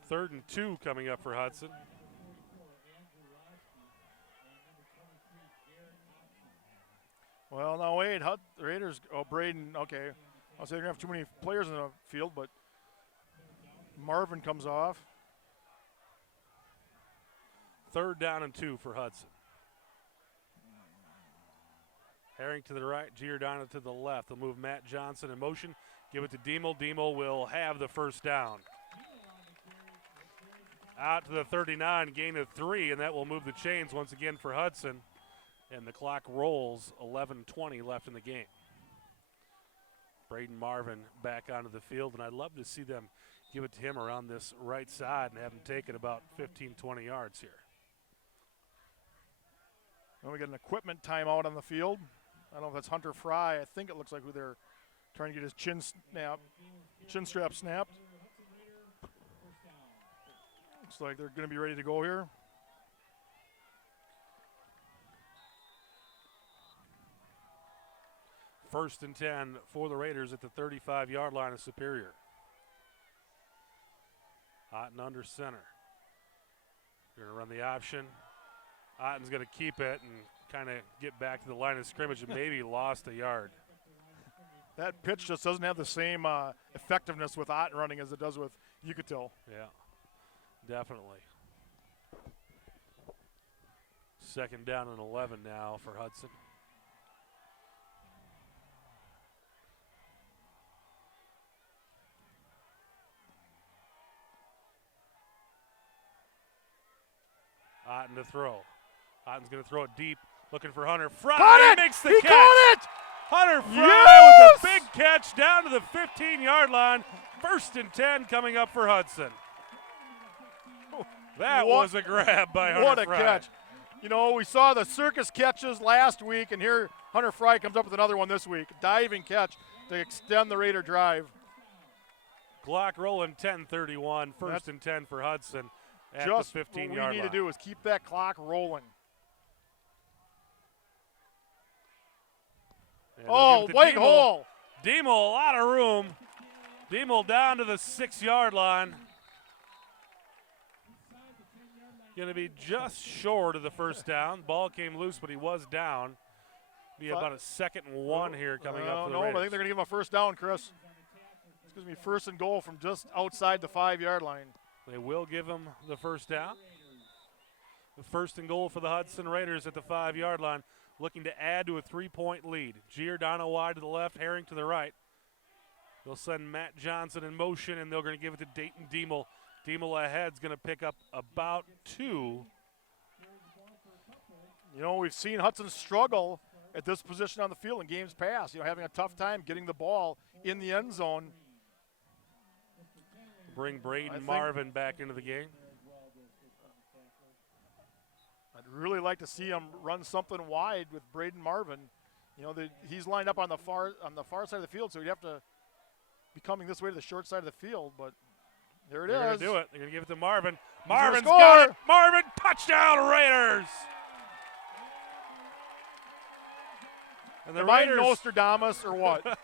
3rd and 2 coming up for Hudson. Well, now wait, the Raiders, Braden, okay. I'll say they're going to have too many players in the field, but Marvin comes off. 3rd down and 2 for Hudson. Herring to the right, Giordano to the left. They'll move Matt Johnson in motion, give it to Diemel. Diemel will have the first down. Out to the 39, gain of 3, and that will move the chains once again for Hudson. And the clock rolls, 11:20 left in the game. Braden Marvin back onto the field, and I'd love to see them give it to him around this right side and have him take it about 15, 20 yards here. Then we get an equipment timeout on the field. I don't know if that's Hunter Fry. I think it looks like who they're trying to get his chin strap snapped. Looks like they're going to be ready to go here. First and 10 for the Raiders at the 35-yard line of Superior. Otten under center. They're going to run the option. Otten's going to keep it and kind of get back to the line of scrimmage and maybe lost a yard. That pitch just doesn't have the same effectiveness with Otten running as it does with Yucatil. Yeah, definitely. Second down and 11 now for Hudson. Otten to throw. Otten's going to throw it deep, looking for Hunter Fry. Caught it! Makes the He catch. caught it! Hunter Fry Yes! with a big catch down to the 15-yard line. First and 10 coming up for Hudson. That was a grab by Hunter What a Fry. catch. You know, we saw the circus catches last week, and here Hunter Fry comes up with another one this week. Diving catch to extend the Raider drive. Clock rolling 10:31. First and 10 for Hudson at Just the 15-yard line. what we need to do is keep that clock rolling. And Oh, white hole. Demel, a lot of room. Demel down to the 6-yard line. Going to be just short of the first down. Ball came loose, but he was down. Be about a 2nd and 1 here coming up for the No, Raiders. I think they're going to give him a first down, Chris. It's going to be first and goal from just outside the 5-yard line. They will give him the first down. The first and goal for the Hudson Raiders at the 5-yard line, looking to add to a 3-point lead. Giordano wide to the left, Herring to the right. They'll send Matt Johnson in motion, and they're going to give it to Dayton Demel. Demel ahead's going to pick up about 2. You know, we've seen Hudson struggle at this position on the field in games past, you know, having a tough time getting the ball in the end zone. Bring Braden Marvin back into the game. I'd really like to see him run something wide with Braden Marvin. You know, he's lined up on the far side of the field, so he'd have to be coming this way to the short side of the field, but there it is. They're going to do it. They're going to give it to Marvin. He's Marvin's gonna got score. it. Marvin, touchdown Raiders. And the Am I Raiders, Nostradamus or what?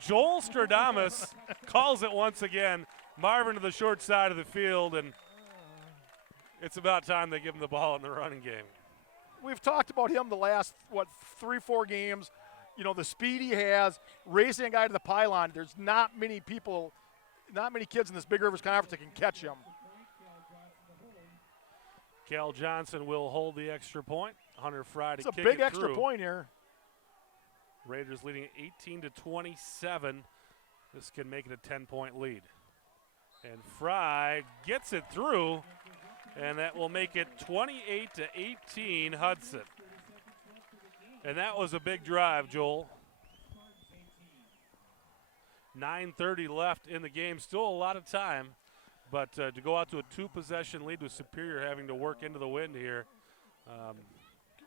Joel Stradamus calls it once again. Marvin to the short side of the field, and it's about time they give him the ball in the running game. We've talked about him the last, 3-4 games. You know, the speed he has, racing a guy to the pylon. There's not many kids in this Big Rivers Conference that can catch him. Cal Johnson will hold the extra point. Hunter Fry to It's a kick big it extra through. point here. Raiders leading 18-27. This can make it a 10-point lead. And Fry gets it through, and that will make it 28-18 Hudson. And that was a big drive, Joel. 9:30 left in the game. Still a lot of time, but to go out to a 2-possession lead with Superior having to work into the wind here.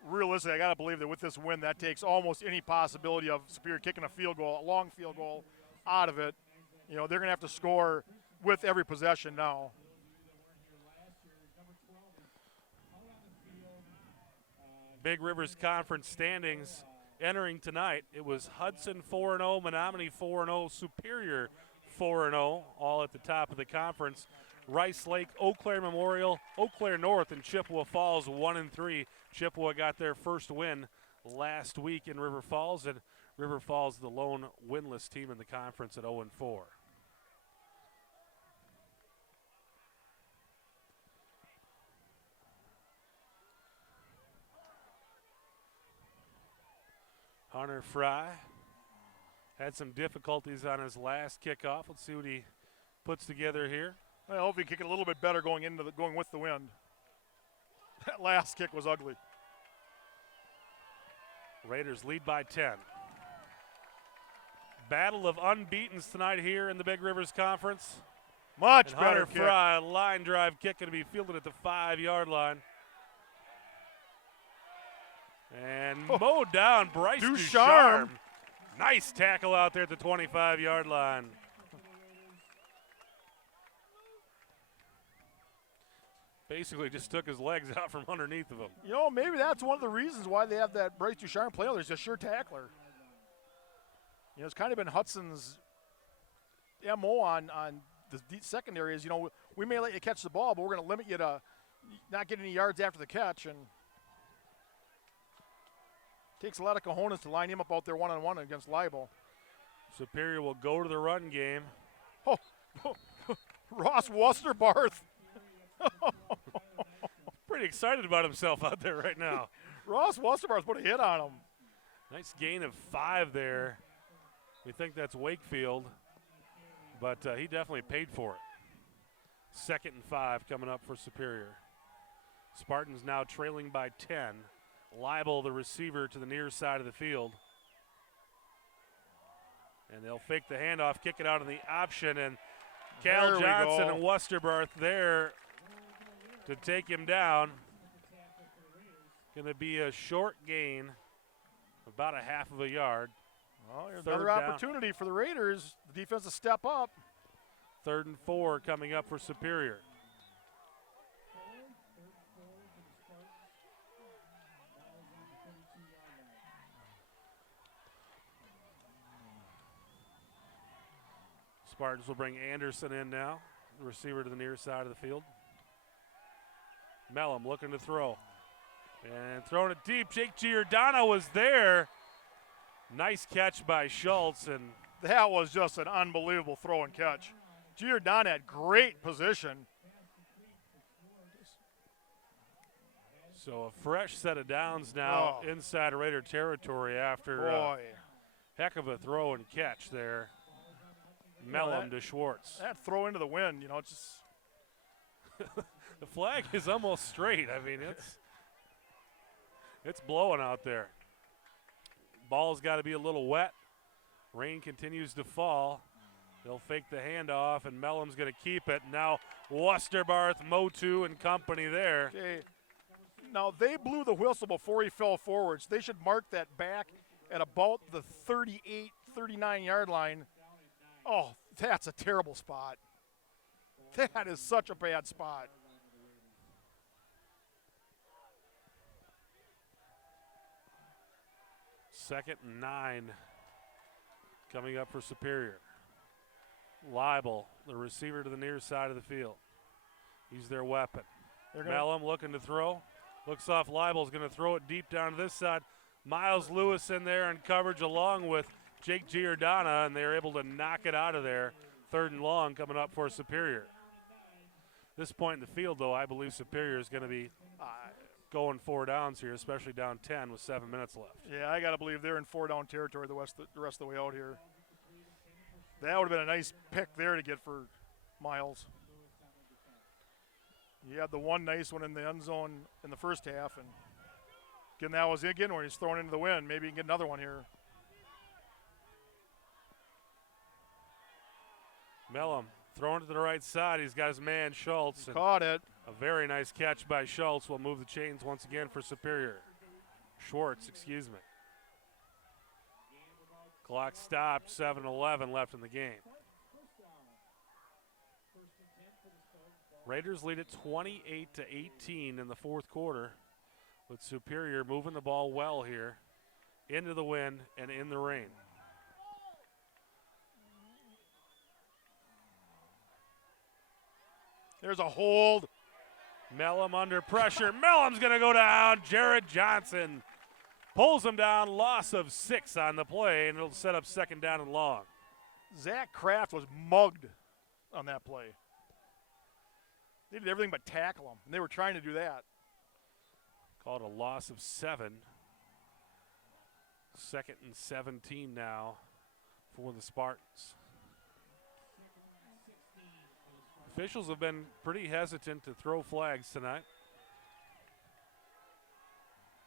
Realistically, I got to believe that with this win, that takes almost any possibility of Superior kicking a field goal, a long field goal, out of it. You know, they're going to have to score with every possession now. Big Rivers Conference standings entering tonight. It was Hudson 4-0, Menominee 4-0, Superior 4-0, all at the top of the conference. Rice Lake, Eau Claire Memorial, Eau Claire North, and Chippewa Falls 1-3. Chippewa got their first win last week in River Falls, and River Falls the lone winless team in the conference at 0-4. Hunter Fry had some difficulties on his last kickoff. Let's see what he puts together here. I hope he can kick it a little bit better going with the wind. That last kick was ugly. Raiders lead by 10. Battle of unbeatens tonight here in the Big Rivers Conference. Much And better Hunter kick. Fry, line drive kick, going to be fielded at the 5-yard line. And mowed down Bryce Ducharme. Nice tackle out there at the 25-yard line. Basically just took his legs out from underneath of him. You know, maybe that's one of the reasons why they have that Bryce Ducharme play. There's a sure tackler. You know, it's kind of been Hudson's MO on the secondary is, you know, we may let you catch the ball, but we're going to limit you to not get any yards after the catch. And takes a lot of cojones to line him up out there one-on-one against Leibel. Superior will go to the run game. Oh, Ross Wusterbarth. Pretty excited about himself out there right now. Ross Wusterbarth put a hit on him. Nice gain of 5 there. We think that's Wakefield, but he definitely paid for it. 2nd and 5 coming up for Superior. Spartans now trailing by 10. Leibel, the receiver, to the near side of the field. And they'll fake the handoff, kick it out on the option, and Cal Johnson and Wusterbarth there to take him down. Going to be a short gain, about a half of a yard. Well, here's another opportunity for the Raiders. The defense to step up. 3rd and 4 coming up for Superior. Spartans will bring Anderson in now, the receiver to the near side of the field. Mellum looking to throw. And throwing it deep. Jake Giordano was there. Nice catch by Schultz. And that was just an unbelievable throw and catch. Giordano had great position. So a fresh set of downs now inside Raider territory after heck of a throw and catch there. Mellum to Schwartz. That throw into the wind, you know, it's just the flag is almost straight. I mean, it's blowing out there. Ball's got to be a little wet. Rain continues to fall. They'll fake the handoff, and Mellum's going to keep it. Now Wusterbarth, Motu, and company there. Okay. Now they blew the whistle before he fell forward, so they should mark that back at about the 38, 39-yard line. Oh, that's a terrible spot. That is such a bad spot. Second and 9 coming up for Superior. Leibel, the receiver to the near side of the field. He's their weapon. Mellum looking to throw. Looks off Leibel's going to throw it deep down to this side. Miles Lewis in there in coverage along with Jake Giordano, and they're able to knock it out of there. 3rd and long coming up for Superior. This point in the field, though, I believe Superior is going to be going 4 downs here, especially down 10 with 7 minutes left. Yeah, I got to believe they're in 4-down territory the rest of the way out here. That would have been a nice pick there to get for Miles. You had the one nice one in the end zone in the first half, and again, that was again where he's thrown into the wind. Maybe you can get another one here. Mellum throwing to the right side. He's got his man Schultz. Caught it. A very nice catch by Schultz will move the chains once again for Superior. Schwartz, excuse me. Clock stopped, 7:11 left in the game. Raiders lead it 28-18 in the 4th quarter, with Superior moving the ball well here into the wind and in the rain. There's a hold. Mellum under pressure. Mellum's going to go down. Jared Johnson pulls him down. Loss of 6 on the play, and it'll set up 2nd down and long. Zach Kraft was mugged on that play. They did everything but tackle him, and they were trying to do that. Called a loss of 7. 2nd and 17 now for the Spartans. Officials have been pretty hesitant to throw flags tonight.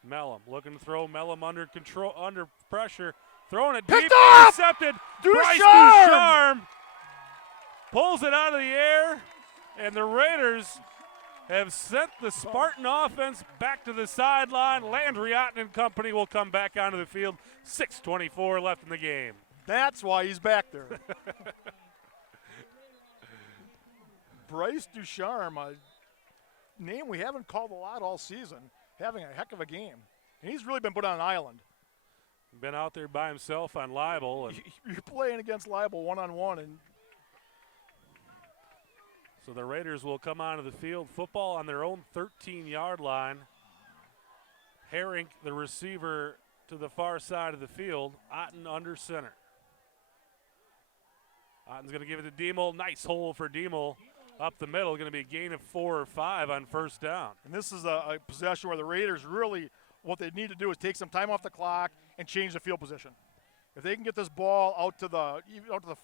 Mellum looking to throw. Mellum under control, under pressure, throwing it deep, intercepted. Bryce Ducharme pulls it out of the air, and the Raiders have sent the Spartan offense back to the sideline. Landry Otten and company will come back onto the field. 6:24 left in the game. That's why he's back there. Bryce Ducharme, a name we haven't called a lot all season, having a heck of a game. And he's really been put on an island. Been out there by himself on Libel. And you're playing against Libel one-on-one, and so the Raiders will come onto the field. Football on their own 13-yard line. Herink, the receiver, to the far side of the field. Otten under center. Otten's going to give it to Diemel. Nice hole for Diemel up the middle. Going to be a gain of 4 or 5 on first down. And this is a possession where the Raiders really, what they need to do is take some time off the clock and change the field position. If they can get this ball out to the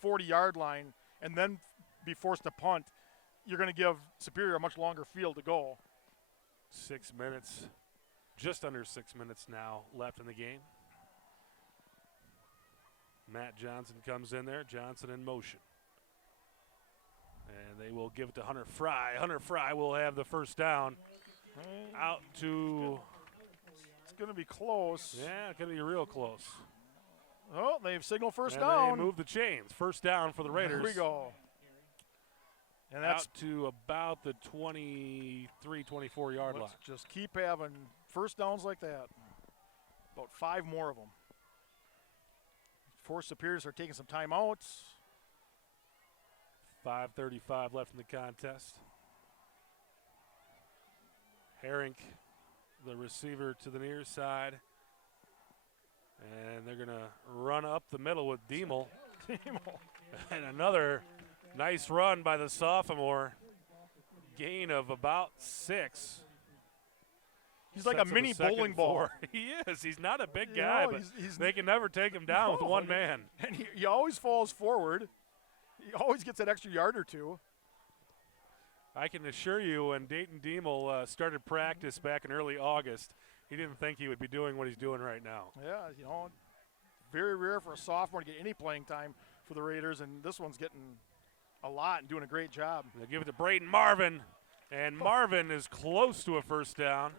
40-yard line and then be forced to punt, you're going to give Superior a much longer field to go. 6 minutes, just under 6 minutes now left in the game. Matt Johnson comes in there. Johnson in motion. And they will give it to Hunter Fry. Hunter Fry will have the first down. Out to... It's going to be close. Yeah, it's going to be real close. Oh, they've signaled first and down. They move the chains. First down for the Raiders. Here we go. And that's out to about the 23, 24-yard line. Just keep having first downs like that. About 5 more of them. Four Superiors are taking some timeouts. 5:35 left in the contest. Herink, the receiver to the near side. And they're going to run up the middle with Diemel. And another nice run by the sophomore. Gain of about 6. He's like a mini bowling ball. He is. He's not a big guy, but they can never take him down with one man. And he always falls forward. He always gets that extra yard or two. I can assure you when Dayton Diemel started practice back in early August, he didn't think he would be doing what he's doing right now. Yeah, very rare for a sophomore to get any playing time for the Raiders, and this one's getting a lot and doing a great job. They'll give it to Braden Marvin, and Marvin is close to a first down.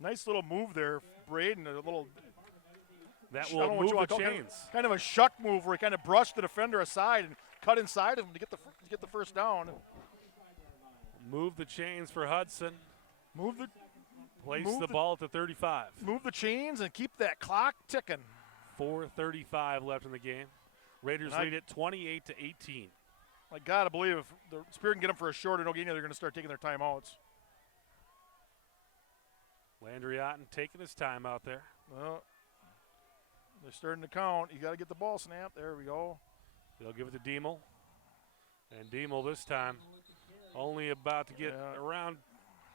Nice little move there, Braden. A little. That will move the chains. Kind of a shuck move where he kind of brushed the defender aside and cut inside him to get the first down. Move the chains for Hudson. Place the the ball at the 35. Move the chains and keep that clock ticking. 4:35 left in the game. Raiders lead it 28-18. I gotta believe if the Spirit can get them for a short or no gain, they're going to start taking their timeouts. Landry Otten taking his time out there. Well, they're starting to count. You got to get the ball snapped. There we go. They'll give it to Diemel. And Diemel this time only about to get around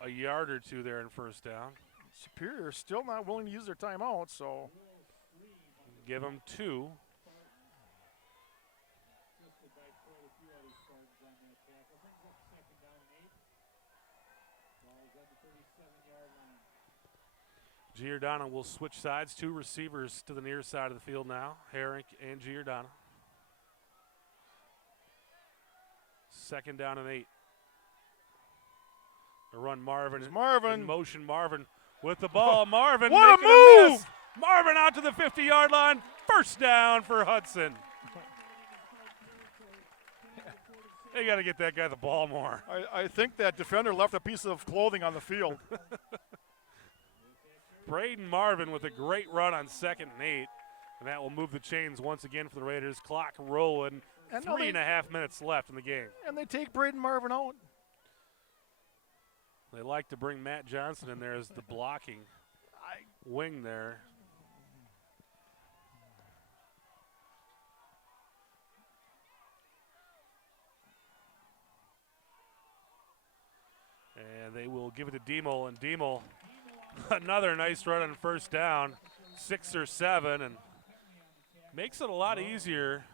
a yard or two there in first down. Superior still not willing to use their timeout, so. Give them 2. Giordano will switch sides. 2 receivers to the near side of the field now. Herink and Giordano. Second down and 8. The run Marvin. In motion Marvin with the ball. Marvin what making a move! Miss. Marvin out to the 50-yard line. First down for Hudson. They got to get that guy the ball more. I think that defender left a piece of clothing on the field. Braden Marvin with a great run on 2nd and 8. And that will move the chains once again for the Raiders. Clock rolling. And 3.5 minutes left in the game. And they take Braden Marvin out. They like to bring Matt Johnson in there as the blocking wing there. And they will give it to Diemel, and Diemel, another nice run on first down, 6 or 7, and makes it a lot easier.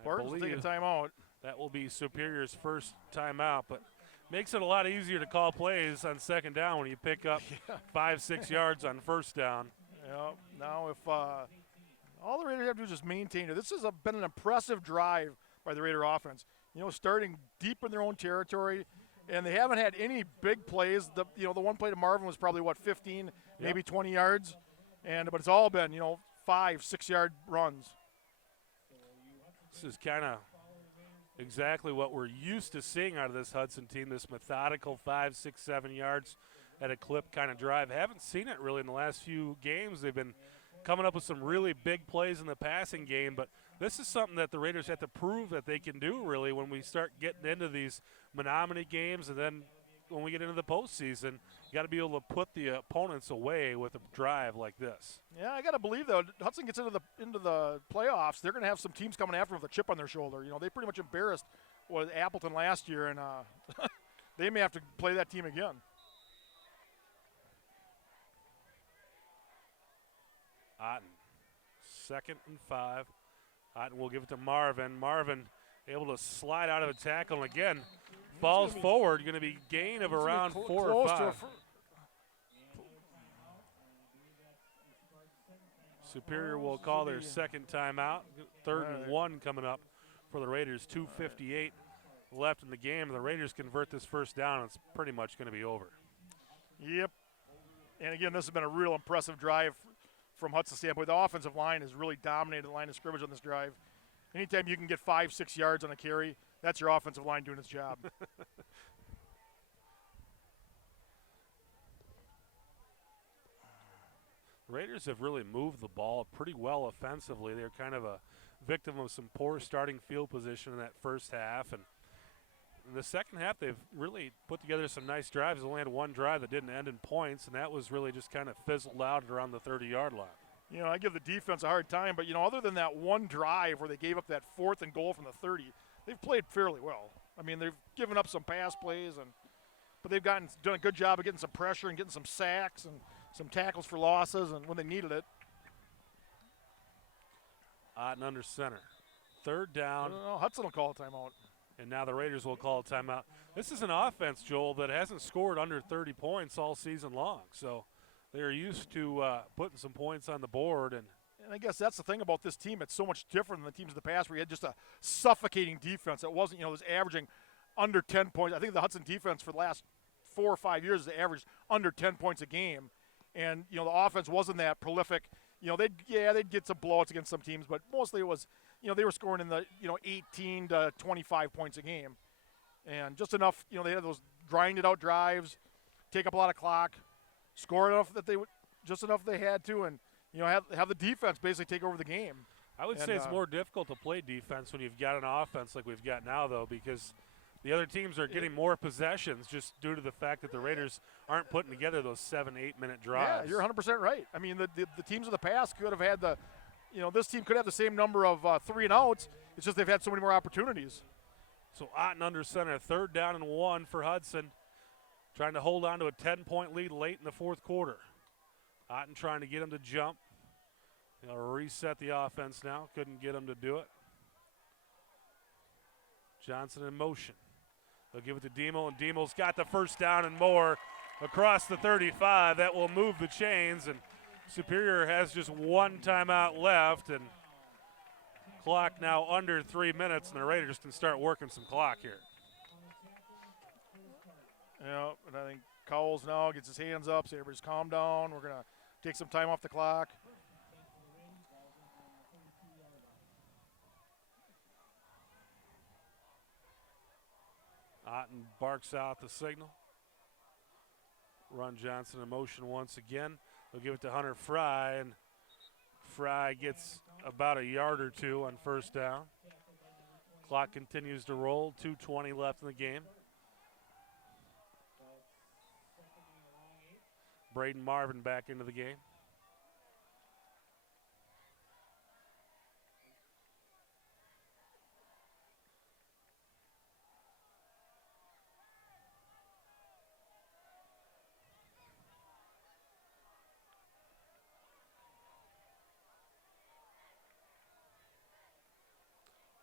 Spartans taking timeout. That will be Superior's first timeout, but makes it a lot easier to call plays on second down when you pick up 5-6 yards on first down. Yeah. Now if All the Raiders have to do is just maintain it. This has been an impressive drive by the Raider offense. Starting deep in their own territory, and they haven't had any big plays. The one play to Marvin was probably 15, maybe 20 yards, but it's all been 5-6 yard runs. This is kind of exactly what we're used to seeing out of this Hudson team. This methodical 5, 6, 7 yards at a clip kind of drive. Haven't seen it really in the last few games. They've been coming up with some really big plays in the passing game, but this is something that the Raiders have to prove that they can do really when we start getting into these Menominee games, and then when we get into the postseason, you got to be able to put the opponents away with a drive like this. Yeah, I got to believe though, Hudson gets into the playoffs, they're going to have some teams coming after them with a chip on their shoulder. They pretty much embarrassed Appleton last year, and they may have to play that team again. Otten, 2nd and 5. Otten will give it to Marvin. Marvin able to slide out of a tackle, and again, falls forward. Going to be gain of around 4 or 5. Superior will call their second timeout. 3rd and 1 coming up for the Raiders. 2:58 left in the game. The Raiders convert this first down, and it's pretty much going to be over. Yep. And again, this has been a real impressive drive from Hudson's standpoint. The offensive line has really dominated the line of scrimmage on this drive. Anytime you can get 5-6 yards on a carry, that's your offensive line doing its job. Raiders have really moved the ball pretty well offensively. They're kind of a victim of some poor starting field position in that first half. And in the second half, they've really put together some nice drives. They only had one drive that didn't end in points, and that was really just kind of fizzled out around the 30-yard line. I give the defense a hard time, but, other than that one drive where they gave up that 4th and goal from the 30, they've played fairly well. I mean, they've given up some pass plays, but they've done a good job of getting some pressure and getting some sacks and some tackles for losses, and when they needed it. Otten under center. 3rd down. Hudson will call a timeout. And now the Raiders will call a timeout. This is an offense, Joel, that hasn't scored under 30 points all season long. So they're used to putting some points on the board. And I guess that's the thing about this team. It's so much different than the teams of the past where you had just a suffocating defense. It wasn't, it was averaging under 10 points. I think the Hudson defense for the last 4 or 5 years has averaged under 10 points a game. And, the offense wasn't that prolific. They'd get some blowouts against some teams, but mostly it was, they were scoring in the, 18 to 25 points a game. And just enough, they had those grinded out drives, take up a lot of clock, score enough that just enough they had to, and, have the defense basically take over the game. I would say it's more difficult to play defense when you've got an offense like we've got now, though, because the other teams are getting more possessions just due to the fact that the Raiders aren't putting together those 7-8 minute drives. Yeah, you're 100% right. I mean, the teams of the past could have had this team could have the same number of 3 and outs. It's just they've had so many more opportunities. So Otten under center, 3rd down and 1 for Hudson, trying to hold on to a 10-point lead late in the 4th quarter. Otten trying to get him to jump. They'll reset the offense now. Couldn't get him to do it. Johnson in motion. They'll give it to Demo, and Demo's got the first down and more across the 35. That will move the chains, and Superior has just one timeout left, and clock now under 3 minutes, and the Raiders can start working some clock here. Yeah, and I think Cowles now gets his hands up, so everybody's calm down. We're going to take some time off the clock. Otten barks out the signal. Run Johnson in motion once again. They'll give it to Hunter Fry, and Fry gets about a yard or 2 on first down. Clock continues to roll. 2:20 left in the game. Braden Marvin back into the game.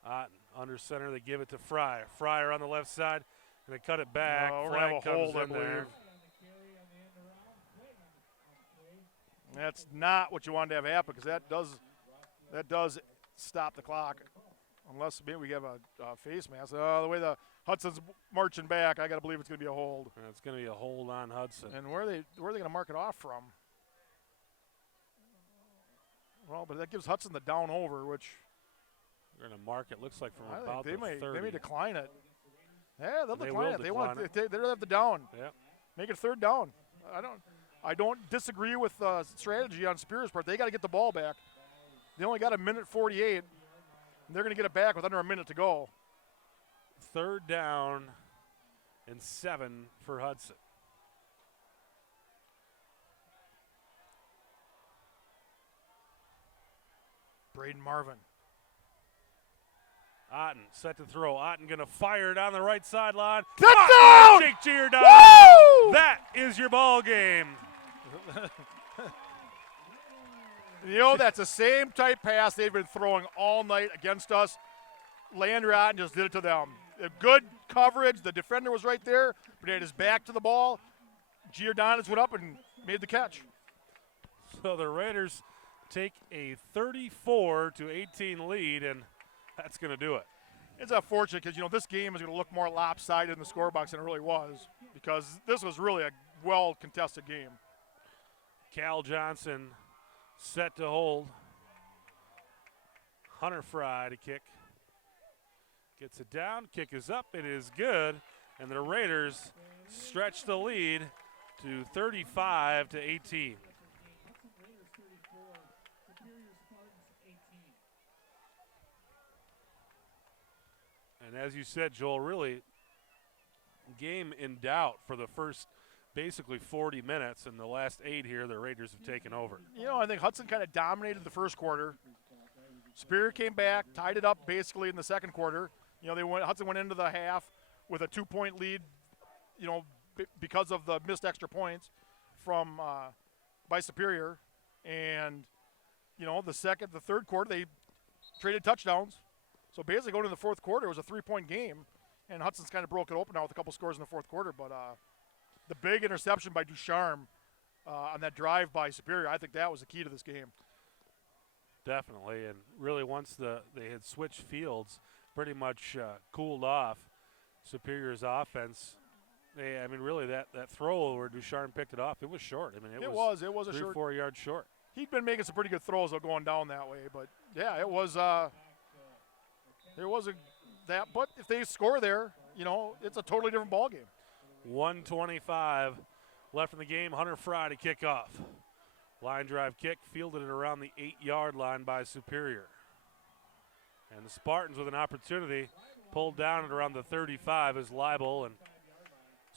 Otten under center, they give it to Fryer. Fryer on the left side, and they cut it back. We're Flag going to have a comes hold, I in there. believe. That's not what you wanted to have happen, because That does stop the clock, unless maybe we have a face mask. The way the Hudson's marching back, I got to believe it's going to be a hold. And it's going to be a hold on Hudson. And where are they going to mark it off from? Well, but that gives Hudson the down over, which They're going to mark it. Looks like from I about think the 30. they may decline it. Yeah, they'll They decline will it. decline it. They'll have the down. Yep. Make it third down. I don't disagree with the strategy on Superior's part. They got to get the ball back. They only got a minute 48, and they're going to get it back with under a minute to go. Third down and 7 for Hudson. Braden Marvin. Otten set to throw. Otten going to fire down the right sideline. Touchdown! Jake Giordano. Woo! That is your ball game. You know, that's the same type pass they've been throwing all night against us. Landry Otten just did it to them. A good coverage. The defender was right there, but he had his back to the ball. Giordano's went up and made the catch. So the Raiders take a 34-18 lead, and that's going to do it. It's unfortunate because, you know, this game is going to look more lopsided in the scorebox than it really was, because this was really a well-contested game. Cal Johnson set to hold. Hunter Fry to kick. Gets it down, kick is up, it is good, and the Raiders stretch the lead to 35-18. And as you said, Joel, really game in doubt for the first basically 40 minutes, and the last 8 here the Raiders have taken over. You know, I think Hudson kind of dominated the first quarter. Superior came back, tied it up basically in the second quarter. You know, Hudson went into the half with a 2-point lead, you know, because of the missed extra points from by Superior. And, you know, the third quarter, they traded touchdowns. So basically going into the fourth quarter, it was a 3-point game. And Hudson's kind of broke it open now with a couple scores in the fourth quarter. But the big interception by Ducharme on that drive by Superior, I think that was the key to this game. Definitely, and really once they had switched fields, pretty much cooled off Superior's offense. I mean, really that throw where Ducharme picked it off, it was short. I mean, it was a 3-4 yards short. He'd been making some pretty good throws though going down that way, but yeah, it was that. But if they score there, you know, it's a totally different ball game. 1:25 left in the game. Hunter Fry to kick off. Line drive kick, fielded it around the 8-yard line by Superior. And the Spartans with an opportunity, pulled down at around the 35 as Leibel and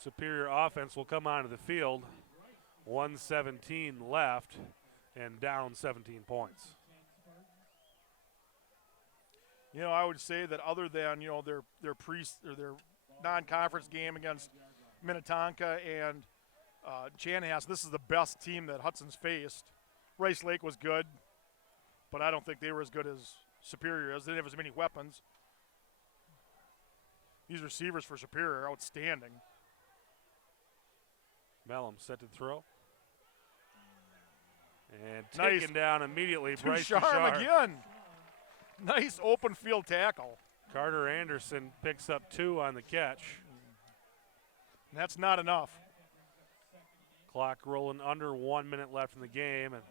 Superior offense will come onto the field. 1:17 left and down 17 points. You know, I would say that other than, you know, their non-conference game against Minnetonka and Chanhassen, this is the best team that Hudson's faced. Rice Lake was good, but I don't think they were as good as Superior is. They didn't have as many weapons. These receivers for Superior are outstanding. Mellum set to throw. And Nice. taken down immediately. Bryce Ducharme Ducharme. again. Nice open field tackle. Carter Anderson picks up 2 on the catch. And that's not enough. Clock rolling under 1 minute left in the game. And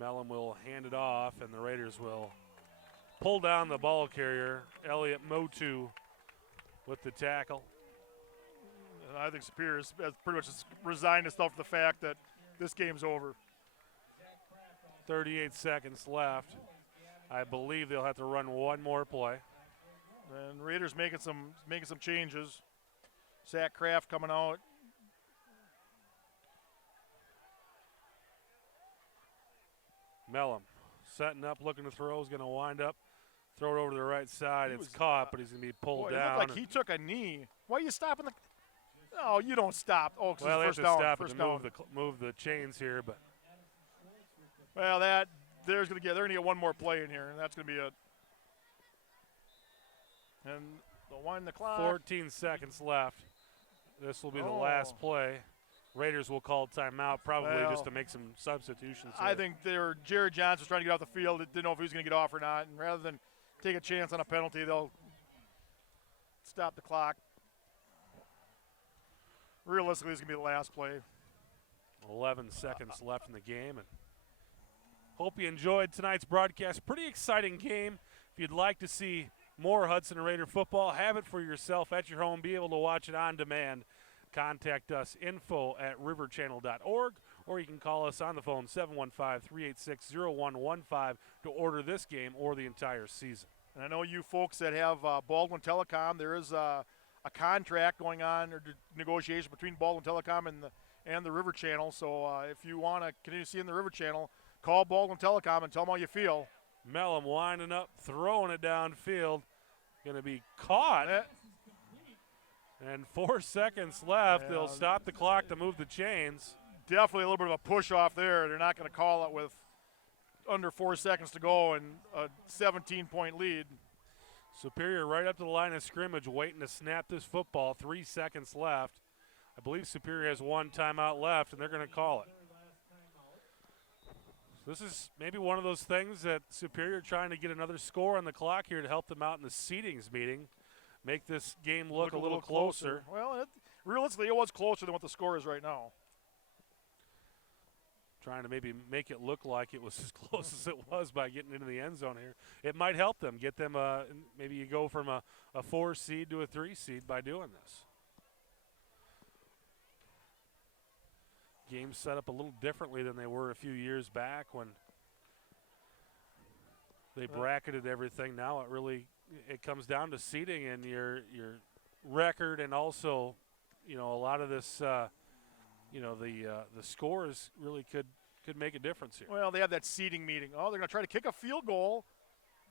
Mellum will hand it off, and the Raiders will pull down the ball carrier. Elliot Motu with the tackle. And I think Superior has pretty much resigned itself to the fact that this game's over. 38 seconds left. I believe they'll have to run one more play. And Raiders making some changes. Zach Kraft coming out. Mellum setting up, looking to throw, is going to wind up, throw it over to the right side. He It's was, caught, but he's going to be pulled Boy, down. it looked like he took a knee. Why are you stopping the? No, you don't stop. Oh, 'cause well, they have first to down. stop it First to down. move the chains here, but Well, they're going to get one more play in here, and that's going to be it. And they'll wind the clock. 14 seconds left. this will be the last play. Raiders will call timeout, probably just to make some substitutions. I think Jared Johnson was trying to get off the field. Didn't know if he was going to get off or not. And rather than take a chance on a penalty, they'll stop the clock. Realistically, this is going to be the last play. 11 seconds left in the game. And hope you enjoyed tonight's broadcast. Pretty exciting game. If you'd like to see more Hudson Raider football, have it for yourself at your home. Be able to watch it on demand. Contact us, info@riverchannel.org, or you can call us on the phone, 715-386-0115, to order this game or the entire season. And I know you folks that have Baldwin Telecom, there is a contract going on, or negotiation between Baldwin Telecom and the River Channel. So if you want to continue seeing the River Channel, call Baldwin Telecom and tell them how you feel. Mellum winding up, throwing it downfield. Going to be caught. And 4 seconds left. Yeah. They'll stop the clock to move the chains. Definitely a little bit of a push off there. They're not going to call it with under 4 seconds to go and a 17-point lead. Superior right up to the line of scrimmage, waiting to snap this football. 3 seconds left. I believe Superior has one timeout left, and they're going to call it. This is maybe one of those things that Superior trying to get another score on the clock here to help them out in the seedings meeting. Make this game look a little closer. Well, realistically, it was closer than what the score is right now. Trying to maybe make it look like it was as close as it was by getting into the end zone here. It might help them, get them maybe you go from a 4 seed to a 3 seed by doing this. Games set up a little differently than they were a few years back when they bracketed everything. Now it comes down to seeding and your record, and also, a lot of this, the scores really could make a difference here. Well, they have that seeding meeting. Oh, they're going to try to kick a field goal.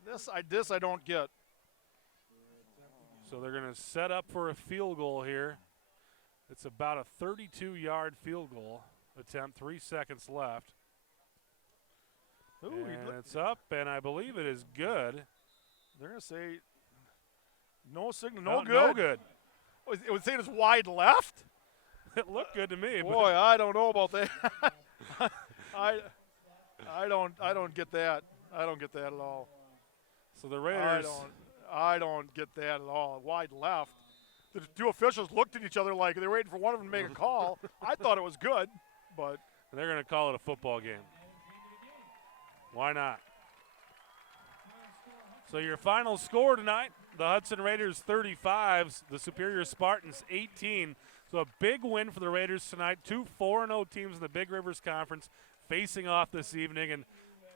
This I don't get. So they're going to set up for a field goal here. It's about a 32-yard field goal attempt. 3 seconds left. Ooh, and it's up, and I believe it is good. They're going to say no signal, no good. No good. It would say it's wide left. It looked good to me. Boy, I don't know about that. I don't get that. I don't get that at all. So the Raiders. I don't get that at all. Wide left. The two officials looked at each other like they were waiting for one of them to make a call. I thought it was good, but they're going to call it a football game. Why not? So your final score tonight, the Hudson Raiders 35, the Superior Spartans 18. So a big win for the Raiders tonight. 2 4-0 teams in the Big Rivers Conference facing off this evening, and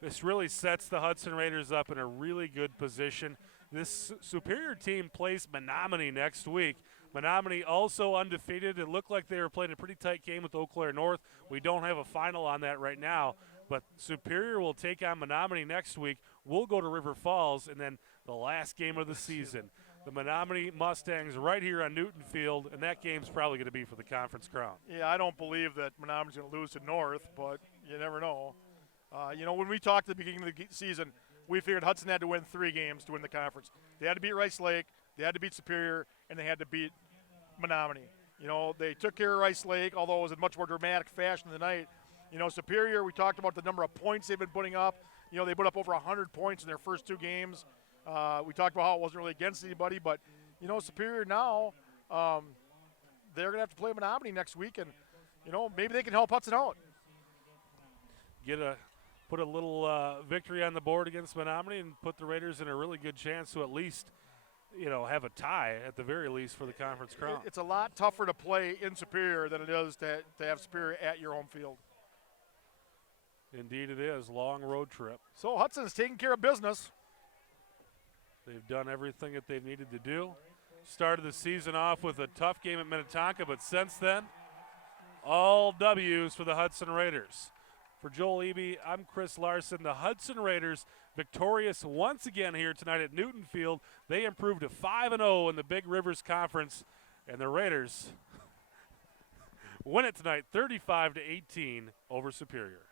this really sets the Hudson Raiders up in a really good position. This Superior team plays Menominee next week. Menominee also undefeated. It looked like they were playing a pretty tight game with Eau Claire North. We don't have a final on that right now, but Superior will take on Menominee next week. We'll go to River Falls, and then the last game of the season, the Menominee Mustangs right here on Newton Field, and that game's probably going to be for the conference crown. Yeah, I don't believe that Menominee's going to lose to North, but you never know. When we talked at the beginning of the season, we figured Hudson had to win 3 games to win the conference. They had to beat Rice Lake, they had to beat Superior, and they had to beat Menominee. They took care of Rice Lake, although it was in much more dramatic fashion tonight. Superior, we talked about the number of points they've been putting up. They put up over 100 points in their first 2 games. We talked about how it wasn't really against anybody, but, Superior now, they're going to have to play Menominee next week, and, maybe they can help Hudson out. Put a little victory on the board against Menominee and put the Raiders in a really good chance to at least, have a tie at the very least for the conference crown. It's a lot tougher to play in Superior than it is to have Superior at your home field. Indeed it is. Long road trip. So Hudson's taking care of business. They've done everything that they've needed to do. Started the season off with a tough game at Minnetonka, but since then, all W's for the Hudson Raiders. For Joel Eby, I'm Chris Larson. The Hudson Raiders victorious once again here tonight at Newton Field. They improved to 5-0 in the Big Rivers Conference, and the Raiders win it tonight 35-18 over Superior.